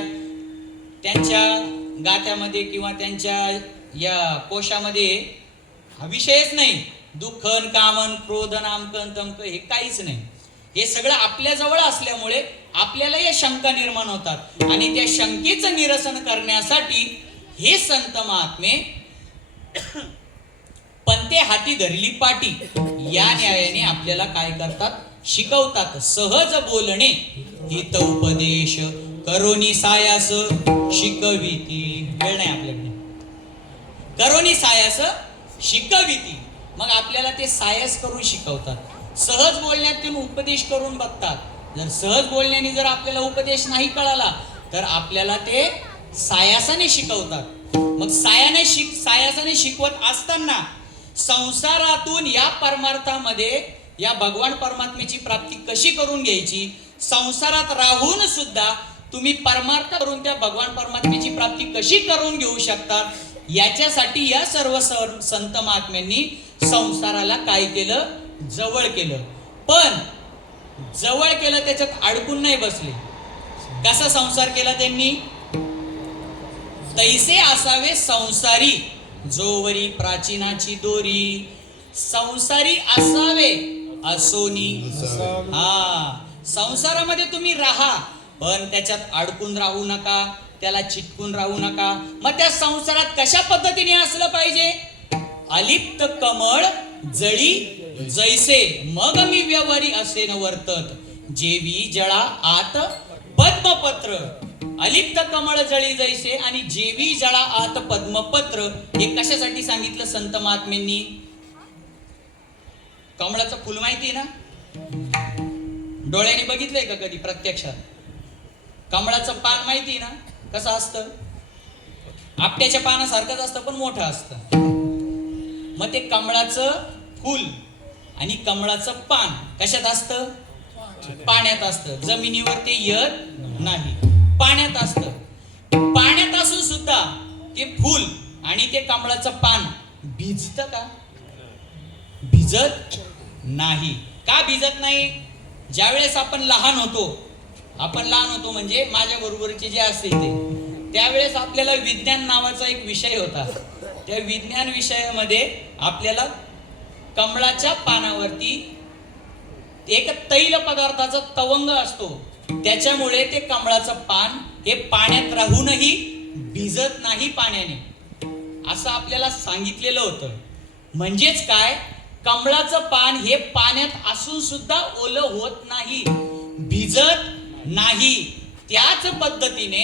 त्यांच्या गात्यामध्ये किंवा त्यांच्या या कोशामध्ये हा विषयच नाही. दुःखन, कामन, क्रोधन, आमकन, तमकन हे काहीच नाही. हे सगळं आपल्या जवळ असल्यामुळे आपल्याला या शंका निर्माण होतात, आणि त्या शंकेचं निरसन करण्यासाठी हे संत महात्मे पंते हाती धरली पाटी या न्यायाने आपल्याला काय करतात, शिकवतात. सहज बोलणे हित उपदेश करोनी सायास शिकविती. वेळ नाही आपल्याकडे. करोनी सायास शिकविती. मग आपल्याला ते सायस करून शिकवतात. सहज बोलण्यातून उपदेश करून बघतात. जर सहज बोलण्याने जर आपल्याला उपदेश नाही कळाला तर आपल्याला ते सायासाने शिकवतात. मग सायासाने शिकवत असताना संसारातून या परमार्थामध्ये, या भगवान परमात्म्याची प्राप्ती कशी करून घ्यायची, संसारात राहून सुद्धा तुम्ही परमार्थ करून त्या भगवान परमात्म्याची प्राप्ती कशी करून घेऊ शकतात, याच्यासाठी या सर्व संत महात्म्यांनी संसाराला काय केलं, जवळ केलं. पण जवळ केलं त्याच्यात अडकून नाही बसले. कसा संसार केला त्यांनी, तैसे असावे संसारी जोवरी प्राचीनाची दोरी. संसारी असावे असोनी. संसारामध्ये तुम्ही राहा पण त्याच्यात अडकून राहू नका, त्याला चिटकून राहू नका. मग त्या संसारात कशा पद्धतीने असलं पाहिजे, अलिप्त कमळ जळी जैसे मग मी व्यवहारी असे न वर्तत, जेवी जळा आत पद्मपत्र. अलिप्त कमळ जळी जैसे आणि जेवी जळा आत पद्मपत्र. हे कशासाठी सांगितलं संत महात्म्यांनी. कमळाचं फुल माहिती ना, डोळ्याने बघितलंय का कधी प्रत्यक्षात. कमळाचं पान माहिती ना कसं असतं, आपट्याच्या पानासारखंच असतं पण मोठं असतं. मग ते कमळाचं फुल आणि कमळाचं पान कशात असतं, पाण्यात असतं. जमिनीवर ते येत नाही, पाण्यात असतं. पाण्यात असून सुद्धा ते फुल आणि ते कमळाचं पान भिजतं का, भिजत नाही. का भिजत नाही, ज्यावेळेस आपण लहान होतो म्हणजे माझ्या बरोबरचे जे असतील ते, त्यावेळेस आपल्याला विज्ञान नावाचा एक विषय होता. त्या विज्ञान विषयामध्ये आपल्याला कमळाच्या पानावरती एक तैल पदार्थाचा तवंग असतो, त्याच्यामुळे ते कमळाचं पान हे पाण्यात राहूनही भिजत नाही पाण्याने, असं आपल्याला सांगितलेलं होतं. म्हणजेच काय, कमळाचं पान हे पाण्यात असून सुद्धा ओलं होत नाही, भिजत नाही. त्याच पद्धतीने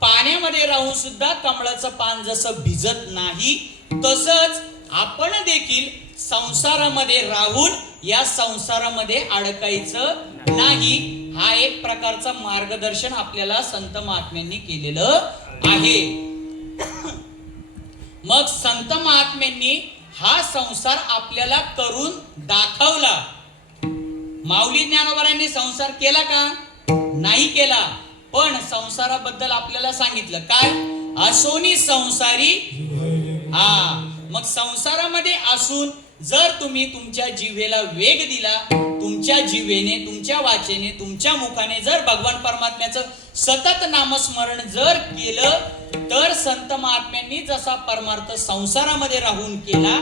पाण्यामध्ये राहून सुद्धा कमळाचं पान जसं भिजत नाही, तसंच आपण देखील संसारामध्ये राहून या संसारामध्ये अडकायचं नाही. हा एक प्रकारचा मार्गदर्शन आपल्याला संत महात्म्यांनी केलेलं आहे. मग संत महात्म्यांनी हा संसार आपल्याला करून दाखवला. माऊली ज्ञानोबांनी संसार केला का, नाही केला. पण संसाराबद्दल आपल्याला सांगितलं काय, असोनी संसारी. मग संसारामध्ये असून जर तुम्ही तुमच्या जिव्हेला वेग दिला, तुमच्या जिव्हेने, तुमच्या वाचेने, तुमच्या मुखाने जर भगवान परमात्म्याचं सतत नामस्मरण जर केलं, तर संत महात्म्यांनी जसा परमार्थ संसारामध्ये राहून केला,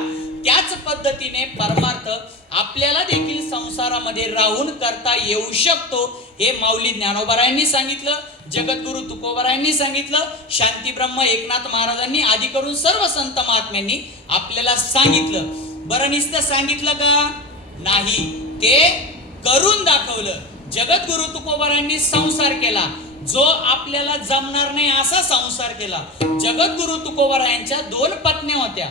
त्याच पद्धतीने परमार्थ आपल्याला देखील संसारामध्ये राहून करता येऊ शकतो. हे माऊली ज्ञानोबारायांनी सांगितलं, जगद्गुरु तुकोबारायांनी सांगितलं, शांती ब्रह्म एकनाथ महाराजांनी आदी करून सर्व संत महात्म्यांनी आपल्याला सांगितलं. बरं नुसतं सांगितलं का, नाही, ते करून दाखवलं. जगद्गुरु तुकोबारायांनी संसार केला, जो आपल्याला जमणार नाही असा संसार केला. जगद्गुरु तुकोबारायांच्या 2 पत्न्या होत्या.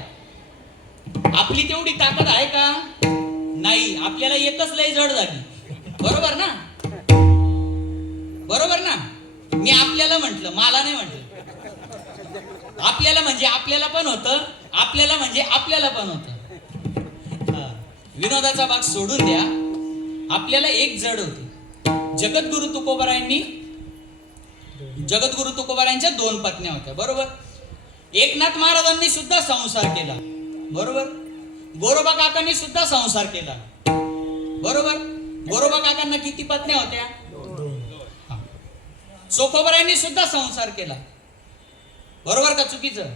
आपली तेवढी ताकद आहे का, नाही. आपल्याला एकच लय जड झाली, बरोबर ना, बरोबर ना. मी आपल्याला म्हटलं, मला नाही म्हटलं. आपल्याला म्हणजे आपल्याला पण होतं, आपल्याला म्हणजे आपल्याला पण होतं. विनोदाचा भाग सोडून द्या, आपल्याला एक जड होती. जगद्गुरु तुकोबारायांच्या 2 पत्न्या होत्या, बरोबर. एकनाथ महाराजांनी सुद्धा संसार केला, बरोबर. गोरोबा काकांनी सुद्धा संसार केला, बरोबर. गोरोबा काकांना किती पत्न्या होत्या, 2. चोखोबारायांनी सुद्धा संसार केला, बरोबर का, चुकीचं.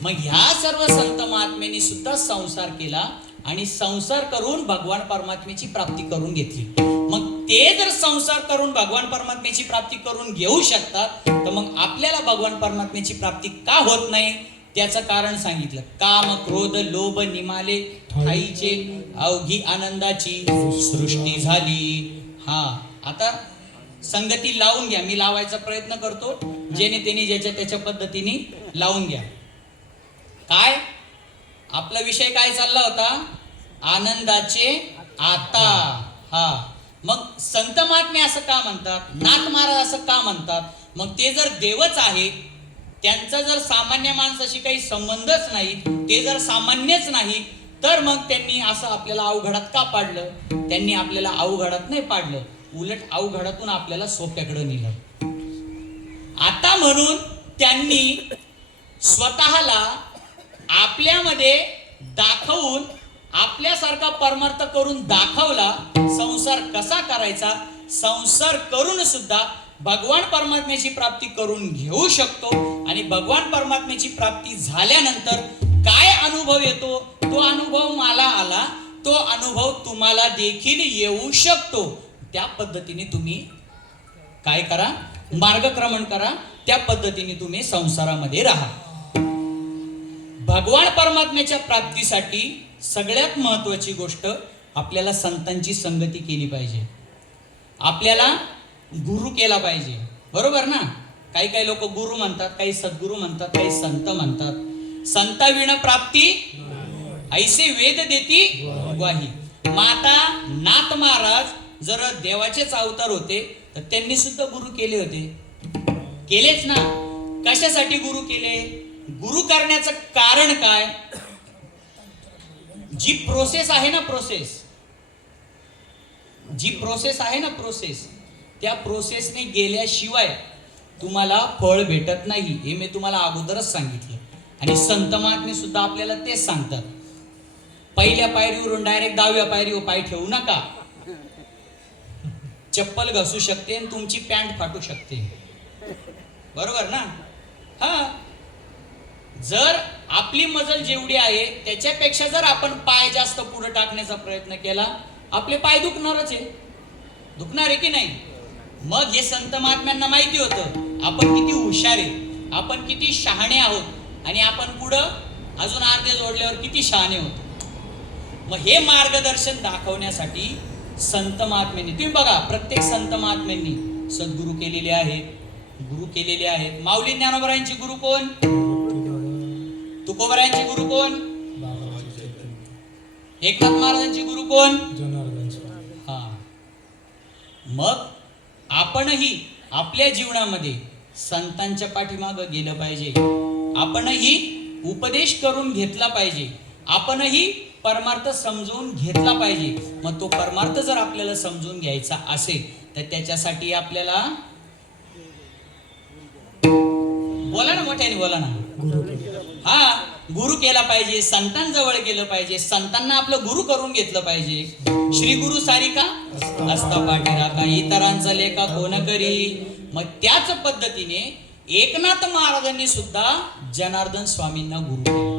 मग ह्या सर्व संत महात्म्यांनी सुद्धा संसार केला आणि संसार करून भगवान परमात्म्याची प्राप्ती करून घेतली. मग ते जर संसार करून भगवान परमात्म्याची प्राप्ती करून घेऊ शकतात, तर मग आपल्याला भगवान परमात्म्याची प्राप्ती का होत नाही? त्याचं कारण सांगितलं. काम क्रोध लोभ निमाले ठाईचे, अवघी आनंदाची सृष्टी झाली. हा, आता संगती लावून घ्या. मी लावायचा प्रयत्न करतो, जेणे त्यांनी ज्याच्या त्याच्या पद्धतीने लावून घ्या. काय आपला विषय काय चालला होता? आनंदाचे आता. हा, मग संत महात्मे असं का म्हणतात? नाथ महाराज असं का म्हणतात? मग ते जर देवच आहे, त्यांचा जर सामान्य माणसाशी काही संबंधच नाही, ते जर सामान्यच नाही, तर मग त्यांनी असं आपल्याला अवघडात का पाडलं? त्यांनी आपल्याला अवघडात नाही पाडलं, उलट अवघडातून आपल्याला सोप्याकडे नेलं. आता म्हणून त्यांनी स्वतःला आपल्यामध्ये दाखवून, आपल्यासारखा परमार्थ करून दाखवला. संसार कसा करायचा, संसार करून सुद्धा भगवान परमात्म्याची प्राप्ती करून घेऊ शकतो. आणि भगवान परमात्म्याची प्राप्ती झाल्यानंतर काय अनुभव येतो, तो अनुभव मला आला, तो अनुभव तुम्हाला देखील येऊ शकतो. त्या पद्धतीने तुम्ही काय करा? मार्गक्रमण करा. त्या पद्धतीने तुम्ही संसारामध्ये राहा. भगवान परमात्म्याच्या प्राप्तीसाठी सगळ्यात महत्वाची गोष्ट, आपल्याला संतांची संगती केली पाहिजे. आपल्याला गुरु केला पाहिजे. बरोबर ना? काही काही लोक गुरु म्हणतात, काही सद्गुरु म्हणतात, काही संत म्हणतात. संताविण प्राप्ती ऐसे वेद देती ग्वाही. माता नाथ महाराज जर देवाचेच अवतार होते, तर त्यांनी सुद्धा गुरु केले होते. केलेच ना. कशासाठी गुरु केले? गुरु करण्याचं कारण काय? जी प्रोसेस आहे ना, प्रोसेस, त्या प्रोसेसने गेल्याशिवाय तुम्हाला फळ भेटत नाही. हे मी तुम्हाला अगोदरच सांगितलं. आणि संत महात्मे सुद्धा आपल्याला तेच सांगतात. पहिल्या पायरीवरून डायरेक्ट 10व्या पायरीवर पाय ठेवू नका. चप्पल घसू शकते आणि तुमची पॅन्ट फाटू शकते. बरोबर ना? हा, जर आपली मजल जेवढी आहे त्याच्यापेक्षा जर आपण पाय जास्त पुढे टाकण्याचा प्रयत्न केला, आपले पाय दुखणारच आहे. दुखणार आहे की नाही? मग हे संत महात्म्यांना माहिती होतं आपण किती हुशार आहे, आपण किती शहाणे आहोत, आणि आपण पुढं अजून अर्धे जोडल्यावर किती शहाणे होतो. मग हे मार्गदर्शन दाखवण्यासाठी संत महात्म्यांनी, तुम्ही बघा, प्रत्येक संत महात्म्यांनी सद्गुरू केलेले आहेत, गुरु केलेले आहेत. माऊली ज्ञानोबरायांचे गुरु कोण? तुकोबरायांचे गुरु कोण? एकनाथ महाराजांचे गुरु कोण? हा. मग आपणही आपल्या जीवनामध्ये संतांच्या पाठीमागं गेलं पाहिजे. आपणही उपदेश करून घेतला पाहिजे. आपणही परमार्थ समजून घेतला पाहिजे. मग तो परमार्थ जर आपल्याला समजून घ्यायचा असेल, तर त्याच्यासाठी आपल्याला, बोला ना, मोठ्याने बोला ना, हा, गुरु केला पाहिजे. संतांजवळ गेलं पाहिजे. संतांना आपलं गुरु करून घेतलं पाहिजे. श्री गुरु सारिका असता पाठीराखा, इतरांचा लेखा कोण करी. मग त्याच पद्धतीने एकनाथ महाराजांनी सुद्धा जनार्दन स्वामींना गुरु केले.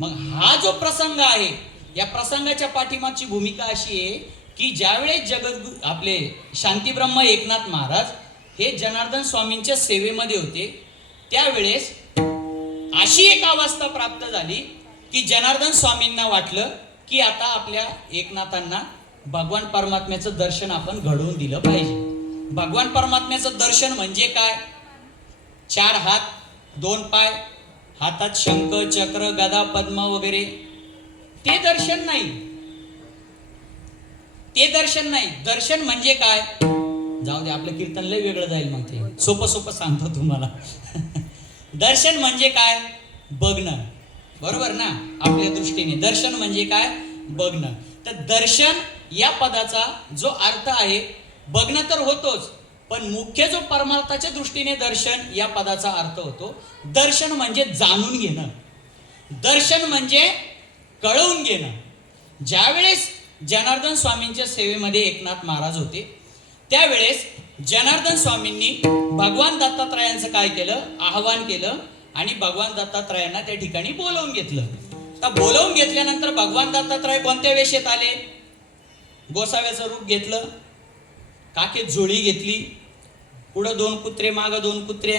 मग हा जो प्रसंग आहे, या प्रसंगाच्या पाठीमागची भूमिका अशी आहे की ज्यावेळेस जगद्गुरु आपले शांतीब्रह्म एकनाथ महाराज हे जनार्दन स्वामींच्या सेवेमध्ये होते, त्यावेळेस अशी एक अवस्था प्राप्त झाली की जनार्दन स्वामींना वाटलं की आता आपल्या एकनाथांना भगवान परमात्म्याचं दर्शन आपण घडवून दिलं पाहिजे. भगवान परमात्म्याचं दर्शन म्हणजे काय? 4 हात 2 पाय, हातात शंख चक्र गदा पद्म वगैरे, ते दर्शन नाही. ते दर्शन नाही. दर्शन म्हणजे काय? जाऊ दे, आपलं कीर्तन लय वेगळं जाईल. मग ते सोपं सांगतो तुम्हाला. दर्शन म्हणजे काय? बघणं. बरोबर ना? आपल्या दृष्टीने दर्शन म्हणजे काय? बघणं. तर दर्शन या पदाचा जो अर्थ आहे, बघणं तर होतोच, पण मुख्य जो परमार्थाच्या दृष्टीने दर्शन या पदाचा अर्थ होतो, दर्शन म्हणजे जाणून घेणं. दर्शन म्हणजे कळवून घेणं. ज्यावेळेस जनार्दन स्वामींच्या सेवेमध्ये एकनाथ महाराज होते, त्यावेळेस जनार्दन स्वामींनी भगवान दत्तात्रयांचं काय केलं? आवाहन केलं आणि भगवान दत्तात्रयांना त्या ठिकाणी बोलावून घेतलं. तर बोलावून घेतल्यानंतर भगवान दत्तात्रय कोणत्या वेशेत आले? गोसाव्याचं रूप घेतलं. काखेत झोळी घेतली, पुढं 2 कुत्रे, मागं 2 कुत्रे,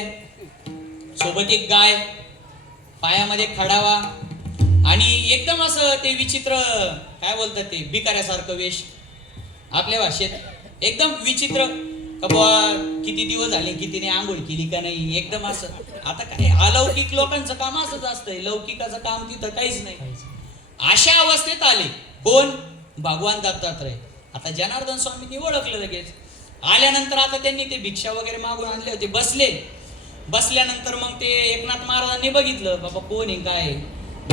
सोबत एक गाय, पायामध्ये खडावा आणि एकदम असं ते विचित्र, काय बोलतात ते, भिकाऱ्यासारखं वेश आपल्या भाषेत, एकदम विचित्र. का बुवा किती दिवस झाले, कितीने आंघोळ केली का नाही, एकदम असं. आता काय अलौकिक लोकांचं काम असंच असतंय, लौकिकाचं काम तिथं काहीच नाही. अशा अवस्थेत आले कोण? भगवान दत्तात्रय. आता जनार्दन स्वामींनी ओळखलं लगेच. आल्यानंतर आता त्यांनी ते भिक्षा वगैरे मागून आणले होते, बसले. बसल्यानंतर मग ते एकनाथ महाराजांनी बघितलं, बाबा कोण आहे काय.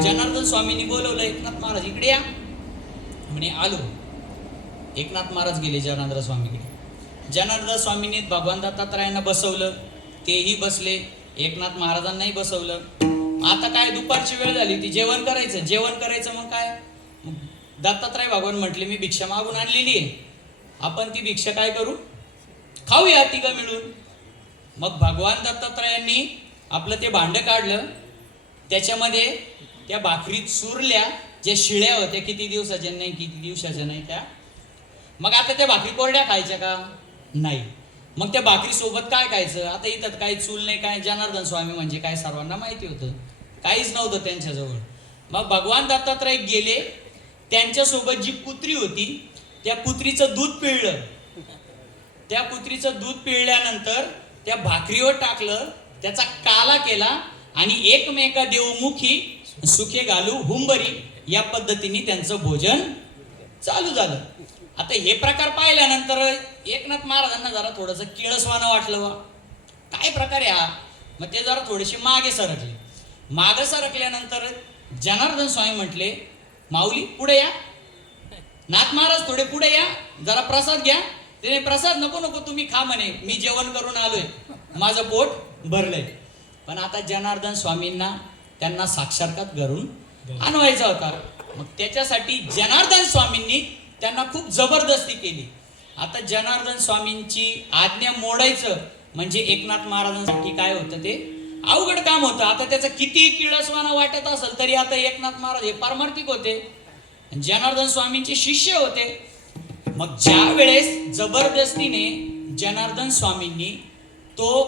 जनार्दन स्वामींनी बोलवलं, एकनाथ महाराज इकडे या. म्हणे आलो. एकनाथ महाराज गेले जनार्दन स्वामीकडे. जनार्दन स्वामींनी भगवान दत्तात्रयांना बसवलं, तेही बसले. एकनाथ महाराजांनाही बसवलं. आता काय दुपारची वेळ झाली, ती जेवण करायचं. मग काय, दत्तात्रय भगवान म्हटले, मी भिक्षा मागून आणलेली आहे, आपण ती भिक्षा काय करू, खाऊया तिघं मिळून. मग भगवान दत्तात्रयांनी आपलं ते भांड काढलं, त्याच्यामध्ये त्या भाकरी चुरल्या, ज्या शिळ्या होत्या, किती दिवसाच्या नाही त्या. मग आता त्या भाकरी कोरड्या खायच्या का? नाही. मग त्या भाकरी सोबत काय खायचं? आता इथं काही चूल नाही, काय. जनार्दन स्वामी म्हणजे काय सर्वांना माहिती होतं, काहीच नव्हतं त्यांच्याजवळ. मग भगवान दत्तात्रय गेले, त्यांच्यासोबत जी कुत्री होती त्या कुत्रीचं दूध पिळलं. त्या कुत्रीचं दूध पिळल्यानंतर त्या भाकरीवर टाकलं, त्याचा काला केला आणि एकमेका देवमुखी सुखे घालू हुंबरी या पद्धतीने त्यांचं भोजन चालू झालं. आता हे प्रकार पाहिल्यानंतर एकनाथ महाराजांना जरा थोडंसं किळसवानं वाटलं, वा काय प्रकार आहे हा. मग ते जरा थोडेसे मागे सरकले. मागे सरकल्यानंतर जनार्दन स्वामी म्हटले, माऊली पुढे या. नाथ महाराज थोडे पुढे या, जरा प्रसाद घ्या. त्याने प्रसाद नको तुम्ही खा म्हणे, मी जेवण करून आलोय, माझं पोट भरलंय. पण आता जनार्दन स्वामींना त्यांना साक्षात्कार करून आणवायचा होता. मग त्याच्यासाठी जनार्दन स्वामींनी त्यांना खूप जबरदस्ती केली. आता जनार्दन स्वामींची आज्ञा मोडायचं म्हणजे एकनाथ महाराजांसाठी काय होतं, ते अवघड काम होतं. आता त्याचं किती किळसवाना वाटत असेल तरी आता एकनाथ महाराज हे पारमार्थिक होते, जनार्दन स्वामींचे शिष्य होते. मग ज्या वेळेस जबरदस्तीने जनार्दन स्वामींनी तो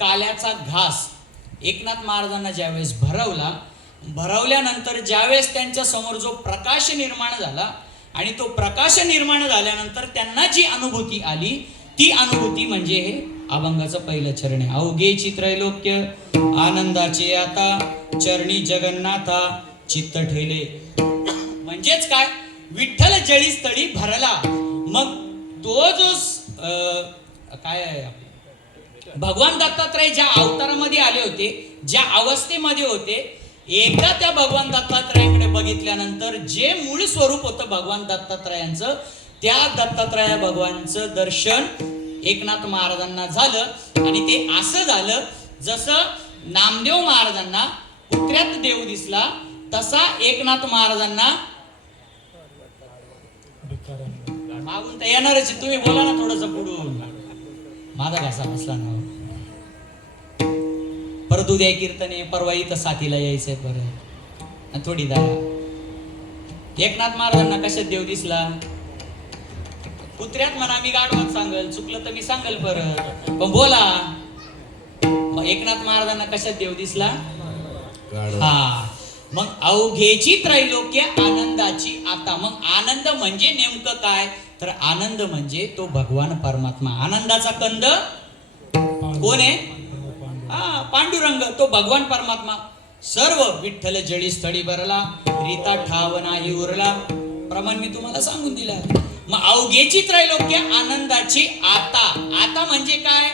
काल्याचा घास एकनाथ महाराजांना ज्यावेळेस भरवल्यानंतर ज्यावेळेस त्यांच्या समोर जो प्रकाश निर्माण झाला आणि तो प्रकाश निर्माण झाल्यानंतर त्यांना जी अनुभूती आली, ती अनुभूती म्हणजे हे अभंगाचं पहिलं चरण आहे. अवघेची त्रैलोक्य आनंदाचे आता चरणी जगन्नाथा चित्त ठेले. म्हणजेच काय, विठ्ठल जळी स्थळी भरला. मग तो जो काय आहे, भगवान दत्तात्रय ज्या अवतारामध्ये आले होते, ज्या अवस्थेमध्ये होते, एकदा त्या भगवान दत्तात्रयाकडे बघितल्यानंतर जे मूळ स्वरूप होतं भगवान दत्तात्रयांचं, त्या दत्तात्रय भगवानचं दर्शन एकनाथ महाराजांना झालं. आणि ते असं झालं जसं नामदेव महाराजांना कुत्र्यात देव दिसला, तसा एकनाथ महाराजांना मागून तर येणारच. तुम्ही बोला ना थोडस पुढून, माझा घासा बसला ना. परत उद्या कीर्तने, परवा इथं साथीला यायचंय परत थोडी दहा. एकनाथ महाराजांना कशात देव दिसला? कुत्र्यात म्हणा, मी गाढवात सांगल, चुकलं तर मी सांगल परत, पण बोला. मग एकनाथ महाराजांना कशात देव दिसला? हा. मग अवघेची त्रैलोक्य आनंदाची आता. मग आनंद म्हणजे नेमकं काय? तर आनंद म्हणजे तो भगवान परमात्मा. आनंदाचा कंद कोण आहे? पांडुरंग, तो भगवान परमात्मा. सर्व विठ्ठल जळी स्थळी भरला, रीता ठाव नाही उरला. प्रमाण मी तुम्हाला सांगून दिला. मग अवघेची त्रैलोक्य आनंदाची आता. आता म्हणजे काय?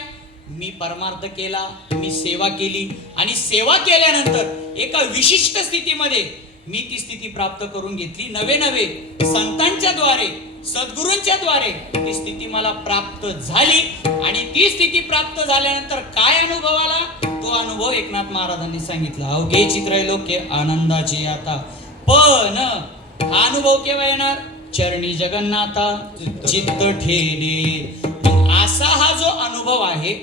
मी परमार्थ केला, मी सेवा केली, आणि सेवा केल्यानंतर एका विशिष्ट स्थितीमध्ये मी ती स्थिती प्राप्त करून घेतली. नवे संतांच्या द्वारे, सद्गुरूंच्या द्वारे ती स्थिती मला प्राप्त झाली. आणि ती स्थिती प्राप्त झाल्यानंतर काय अनुभव आला, तो अनुभव एकनाथ महाराजांनी सांगितला. अवघेची त्रैलोक्य आनंदाची आता. पण हा अनुभव केव्हा येणार? चरणी जगन्नाथा चित्त ठेले. असा हा जो अनुभव आहे,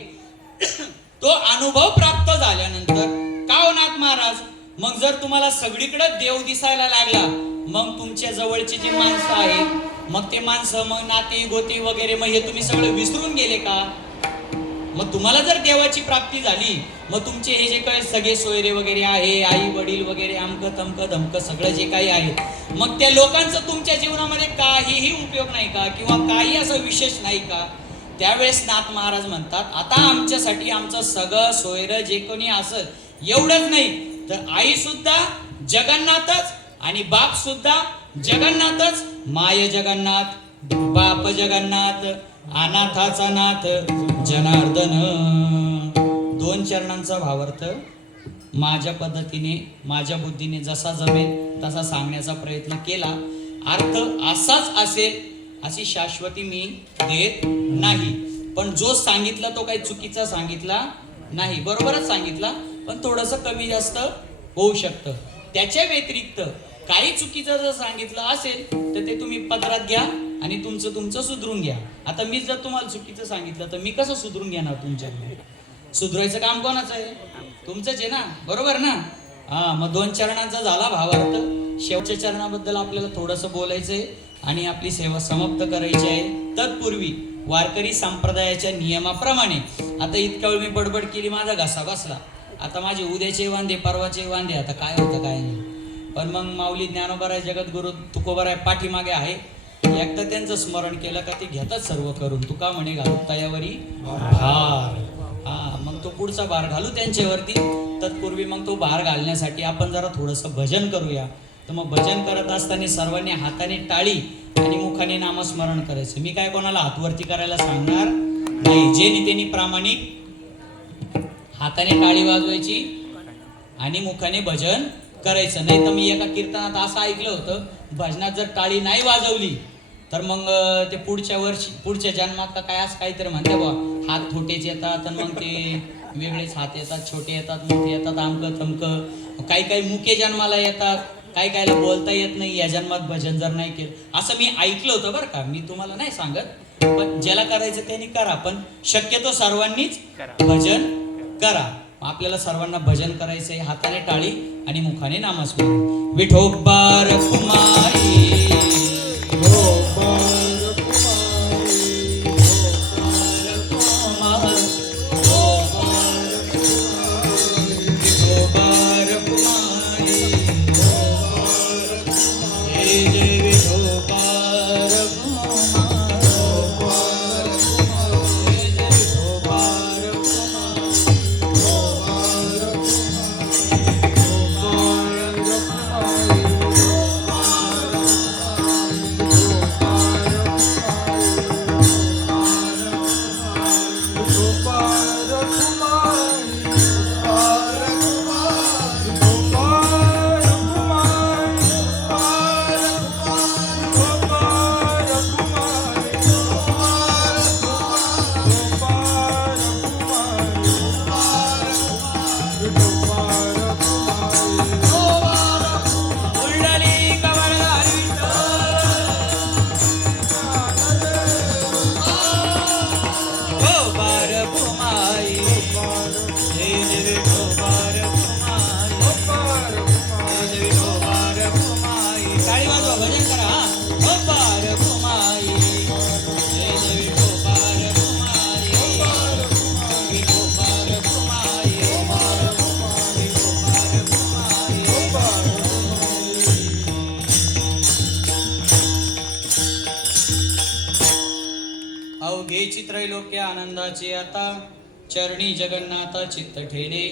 तो अनुभव प्राप्त झाल्यानंतर का हो नाथ महाराज, मग जर तुम्हाला सगळीकडे देव दिसायला लागला, मग तुमच्या जवळचे जे माणसं आहेत, मग ते माणसं, मग नाते गोते वगैरे, मग हे तुम्ही सगळं विसरून गेले का? मग तुम्हाला जर देवाची प्राप्ती झाली, मग तुमचे हे जे काही सगळे सोयरे वगैरे आहे, आई वडील वगैरे, अमकं तमकं धमकं सगळं जे काही आहे, मग त्या लोकांचा तुमच्या जीवनामध्ये काहीही उपयोग नाही का? किंवा काही असं विशेष नाही का? त्यावेळेस नाथ महाराज म्हणतात, आता आमच्यासाठी आमचं सगळं सोयरं जे कोणी असत, एवढंच नाही तर आई सुद्धा जगन्नाथच आणि बाप सुद्धा जगन्नाथच. माय जगन्नाथ, बाप जगन्नाथ, अनाथाचा नाथ जनार्दन. दोन चरणांचा भावार्थ माझ्या पद्धतीने, माझ्या बुद्धीने जसा जमेल तसा सांगण्याचा प्रयत्न केला. अर्थ असाच असेल अशी शाश्वती मी देत नाही, पण जो सांगितला तो काही चुकीचा सांगितला नाही, बरोबरच सांगितला, पण थोडंसं कमी जास्त होऊ शकतं. त्याच्या व्यतिरिक्त काही चुकीचं जर सांगितलं असेल तर ते तुम्ही पदरात घ्या आणि तुमचं सुधरून घ्या. आता मी जर तुम्हाला चुकीचं सांगितलं तर मी कसं सुधरून घेणार? तुमच्याकडे सुधरायचं काम कोणाचं आहे? तुमचंच आहे ना, बरोबर ना? मग दोन चरणांचा झाला भावार्थ. शेवटच्या चरणाबद्दल आपल्याला थोडंसं बोलायचंय आणि आपली सेवा समाप्त करायची आहे. तत्पूर्वी वारकरी संप्रदायाच्या नियमाप्रमाणे आता इतका वेळ मी बडबड केली, माझा घसा बसला. आता माझे उद्याचे वांदे, परवाचे वांदे, आता काय होतं काय नाही. पण मग माऊली ज्ञानोबा जगद्गुरु तुकोबा पाठीमागे आहे. एकदा त्यांचं स्मरण केलं का ते घेतात सर्व करून. तुका म्हणे घालू तयावरी भार. मग तो पुढचा भार घालू त्यांच्यावरती. तत्पूर्वी मग तो भार घालण्यासाठी आपण जरा थोडंसं भजन करूया. तर मग भजन करत असताना सर्वांनी हाताने टाळी आणि मुखाने नामस्मरण करायचं. मी काय कोणाला हातवरती करायला सांगणार नाही. जे त्यांनी प्रामाणिक हाताने टाळी वाजवायची आणि मुखाने भजन करायचं. नाही तर मी एका कीर्तनात असं ऐकलं होतं, भजनात जर टाळी नाही वाजवली तर मग ते पुढच्या जन्मात का काय असं काहीतरी म्हणते बा, हात छोटेच येतात आणि मग ते वेगळेच हात येतात, छोटे येतात, मोठे येतात, आमकं तमकं. काही मुके जन्माला येतात, कायला बोलता येत नाही या जन्मात भजन जर नाही केलं, असं मी ऐकलं होतं बरं का. मी तुम्हाला नाही सांगत, पण ज्याला करायचं त्यांनी करा, पण शक्यतो सर्वांनीच भजन करा. आपल्याला सर्वांना भजन करायचंय. हाताने टाळी आणि मुखाने नामस्मरण. विठोबा रखुमाई, अवघेची त्रैलोक्य आनंदाचे आता चरणी जगन्नाथ चित्त ठेले.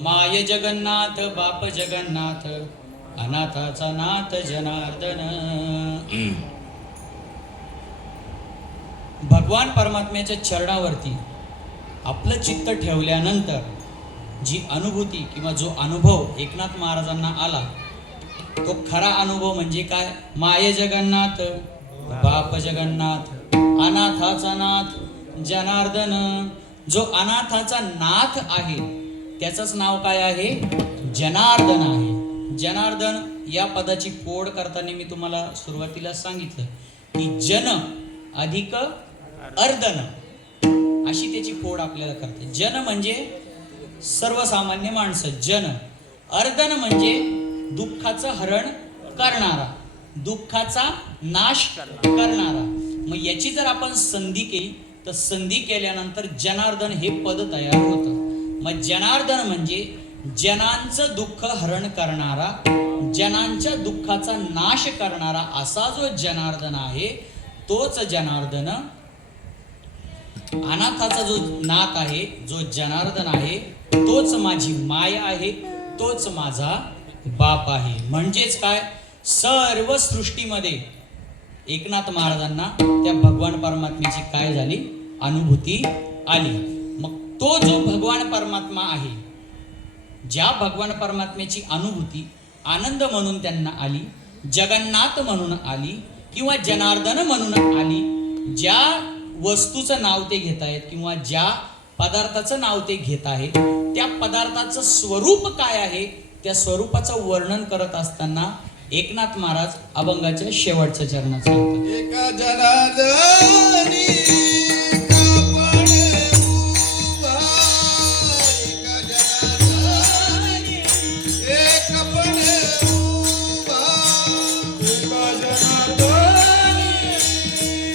माय जगन्नाथ, बाप जगन्नाथ, अनाथाचा नाथ जनार्दन. भगवान परमात्म्याच्या चरणावरती आपलं चित्त ठेवल्यानंतर जी अनुभूती किंवा जो अनुभव एकनाथ महाराजांना आला, तो खरा अनुभव म्हणजे काय? माय जगन्नाथ, बाप जगन्नाथ, अनाथाचा नाथ जनार्दन. जो अनाथाचा नाथ आहे त्याचंच नाव काय आहे? जनार्दन आहे. जनार्दन या पदाची फोड करताना मी तुम्हाला सुरुवातीला सांगितलं की जन अधिक अर्दन अशी त्याची फोड आपल्याला करते. जन म्हणजे सर्वसामान्य माणसं, जन. अर्दन म्हणजे दुःखाचं हरण करणारा. दुःखाचा नाश करणारा. मग याची जर आपण संधी केली तर संधी केल्यानंतर जनार्दन हे पद तयार होतं. मग जनार्दन म्हणजे जनांचं दुःख हरण करणारा, जनांच्या दुःखाचा नाश करणारा असा जो जनार्दन आहे तोच जनार्दन, अनाथाचा जो नाथ आहे, जो जनार्दन आहे तोच माझी माय आहे, तोच माझा बाप आहे. म्हणजेच काय, सर्व सृष्टीमध्ये एकनाथ महाराजांना त्या भगवान परमात्म्याची काय झाली, अनुभूती आली. मग तो जो भगवान परमात्मा आहे, ज्या भगवान परमात्म्याची अनुभूती आनंद म्हणून त्यांना आली, जगन्नाथ म्हणून आली किंवा जनार्दन म्हणून आली, ज्या वस्तूचं नाव ते घेत आहेत किंवा ज्या पदार्थाचं नाव ते घेत आहेत, त्या पदार्थाचं स्वरूप काय आहे, त्या स्वरूपाचं वर्णन करत असताना एकनाथ महाराज अभंगाच्या शेवटच्या चरणात सांगतात. एका जनार्दनी कापड उभा, एका जनार्दनी एक कापड उभा, एका जनार्दनी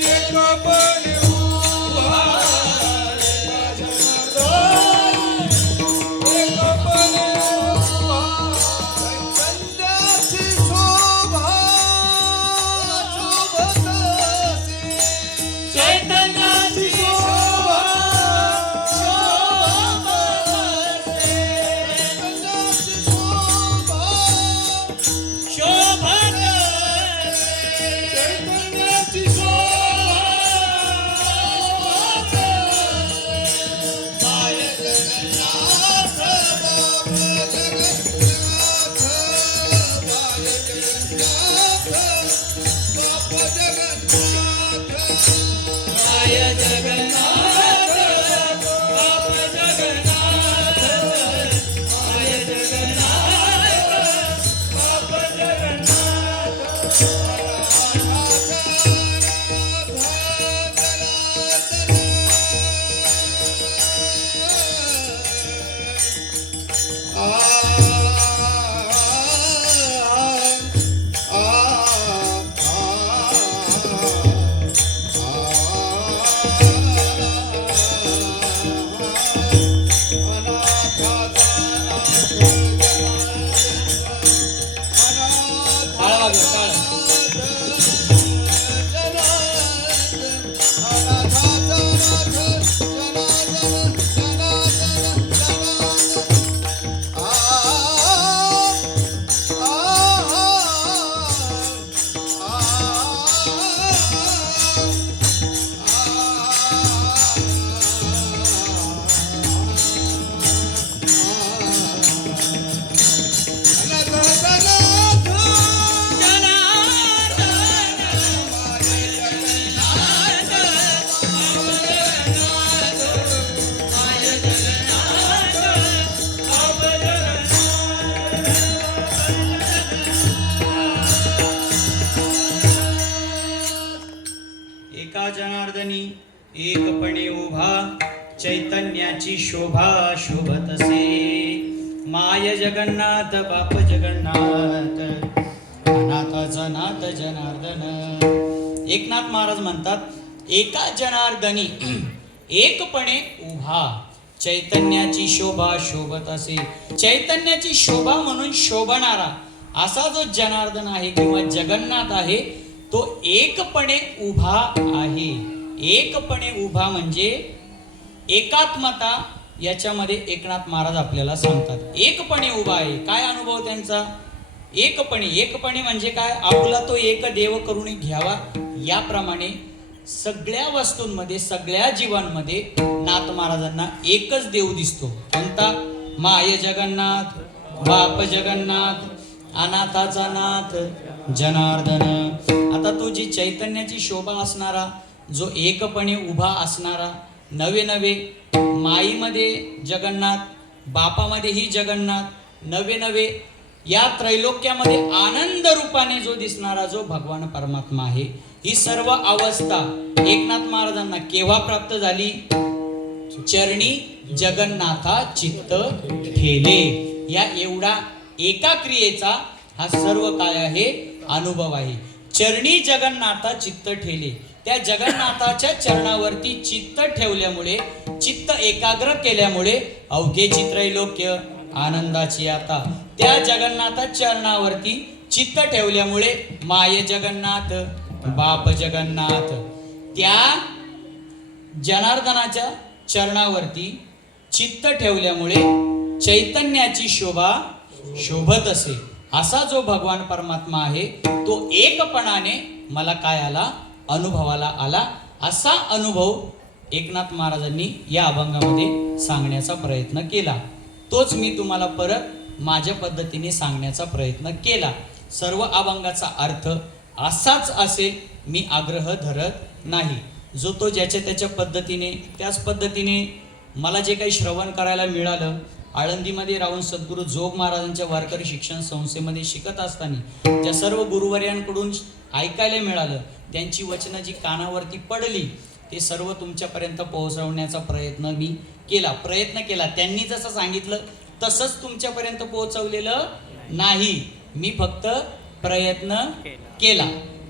एक कापड उभा, एका जनार्दनी एक कापड उभा. चैतन्याची शोभा शोभत असे, चैतन्याची शोभा शोभत असे, चैतन्याची शोभा शोभत असे, चैतन्याची शोभा शोभत असे. जय जगन्नाथ बाबा जगन्नाथ, जय जगन्नाथ बाबा जगन्नाथ, जय जगन्नाथ बाबा जगन्नाथ, जय जगन्नाथ बाबा टाळा वाजवा, टाळा. एका जनार्दनी एकपणे उभा, चैतन्याची शोभा शोभत असे. माय जगन्नाथ बाप जगन्नाथ, अनाथाचा नाथ जनार्दन. एकनाथ महाराज म्हणतात एका जनार्दनी एकपणे उभा, चैतन्याची शोभा शोभत असे. चैतन्याची शोभा म्हणून शोभणारा असा जो जनार्दन आहे किंवा जगन्नाथ आहे तो एकपणे उभा आहे. एकपणे उभा म्हणजे एकात्मता, याच्यामध्ये एकनाथ महाराज आपल्याला सांगतात. एकपणे उभा आहे. काय अनुभव त्यांचा? एकपणे. एकपणे म्हणजे काय? आपला तो एक देव करून घ्यावा, याप्रमाणे सगळ्या वस्तूंमध्ये, सगळ्या जीवांमध्ये नाथ महाराजांना एकच देव दिसतो. कोणता? माय जगन्नाथ, बाप जगन्नाथ, अनाथाचा नाथ जनार्दन. आता तो जी चैतन्याची शोभा असणारा, जो एकपणे उभा असणारा, नवे नवे माईमध्ये जगन्नाथ, बापामध्येही जगन्नाथ, नवे नवे या त्रैलोक्यामध्ये आनंद रूपाने जो दिसणारा जो भगवान परमात्मा आहे, ही सर्व अवस्था एकनाथ महाराजांना केव्हा प्राप्त झाली? चरणी जगन्नाथा चित्त ठेले. या एवढा एका क्रियेचा हा सर्व काय आहे? अनुभव आहे. चरणी जगन्नाथा चित्त ठेले. त्या जगन्नाथाच्या चरणावरती चित्त ठेवल्यामुळे, चित्त एकाग्र केल्यामुळे अवघे चित्रैलोक्य आनंदाची आता. त्या जगन्नाथा चरणावरती चित्त ठेवल्यामुळे माय जगन्नाथ, बाप जगन्नाथ, त्या जनार्दनाच्या चरणावरती चित्त ठेवल्यामुळे चैतन्याची शोभा शोभत असे. असा जो भगवान परमात्मा आहे तो एकपणाने मला काय आला, अनुभवाला आला. असा अनुभव एकनाथ महाराजांनी या अभंगामध्ये सांगण्याचा प्रयत्न केला. तोच मी तुम्हाला परत माझ्या पद्धतीने सांगण्याचा प्रयत्न केला. सर्व अभंगाचा अर्थ असाच असेल मी आग्रह धरत नाही. जो तो ज्याच्या त्याच्या पद्धतीने, त्याच पद्धतीने मला जे काही श्रवण करायला मिळालं, आळंदीमध्ये राहून सद्गुरू जोग महाराजांच्या वारकरी शिक्षण संस्थेमध्ये शिकत असताना ज्या सर्व गुरुवर्यांकडून ऐकायला मिळालं, त्यांची वचनं जी कानावरती पडली, ते सर्व तुमच्यापर्यंत पोहोचवण्याचा प्रयत्न मी केला. त्यांनी जसं सांगितलं तसंच तुमच्यापर्यंत पोहोचवलेलं नाही, मी फक्त प्रयत्न केला.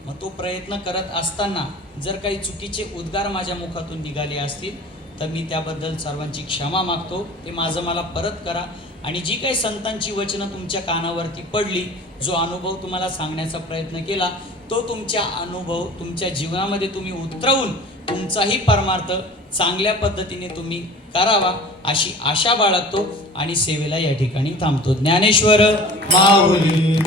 मग तो प्रयत्न करत असताना जर काही चुकीचे उद्गार माझ्या मुखातून निघाले असतील तर मी त्याबद्दल सर्वांची क्षमा मागतो. ते माझं मला परत करा. आणि जी काही संतांची वचनं तुमच्या कानावरती पडली, जो अनुभव तुम्हाला सांगण्याचा प्रयत्न केला, तो तुमच्या अनुभव तुमच्या जीवनामध्ये तुम्ही उतरवून तुमचाही परमार्थ चांगल्या पद्धतीने तुम्ही करावा अशी आशा बाळगतो आणि सेवेला या ठिकाणी थांबतो. ज्ञानेश्वर माऊली.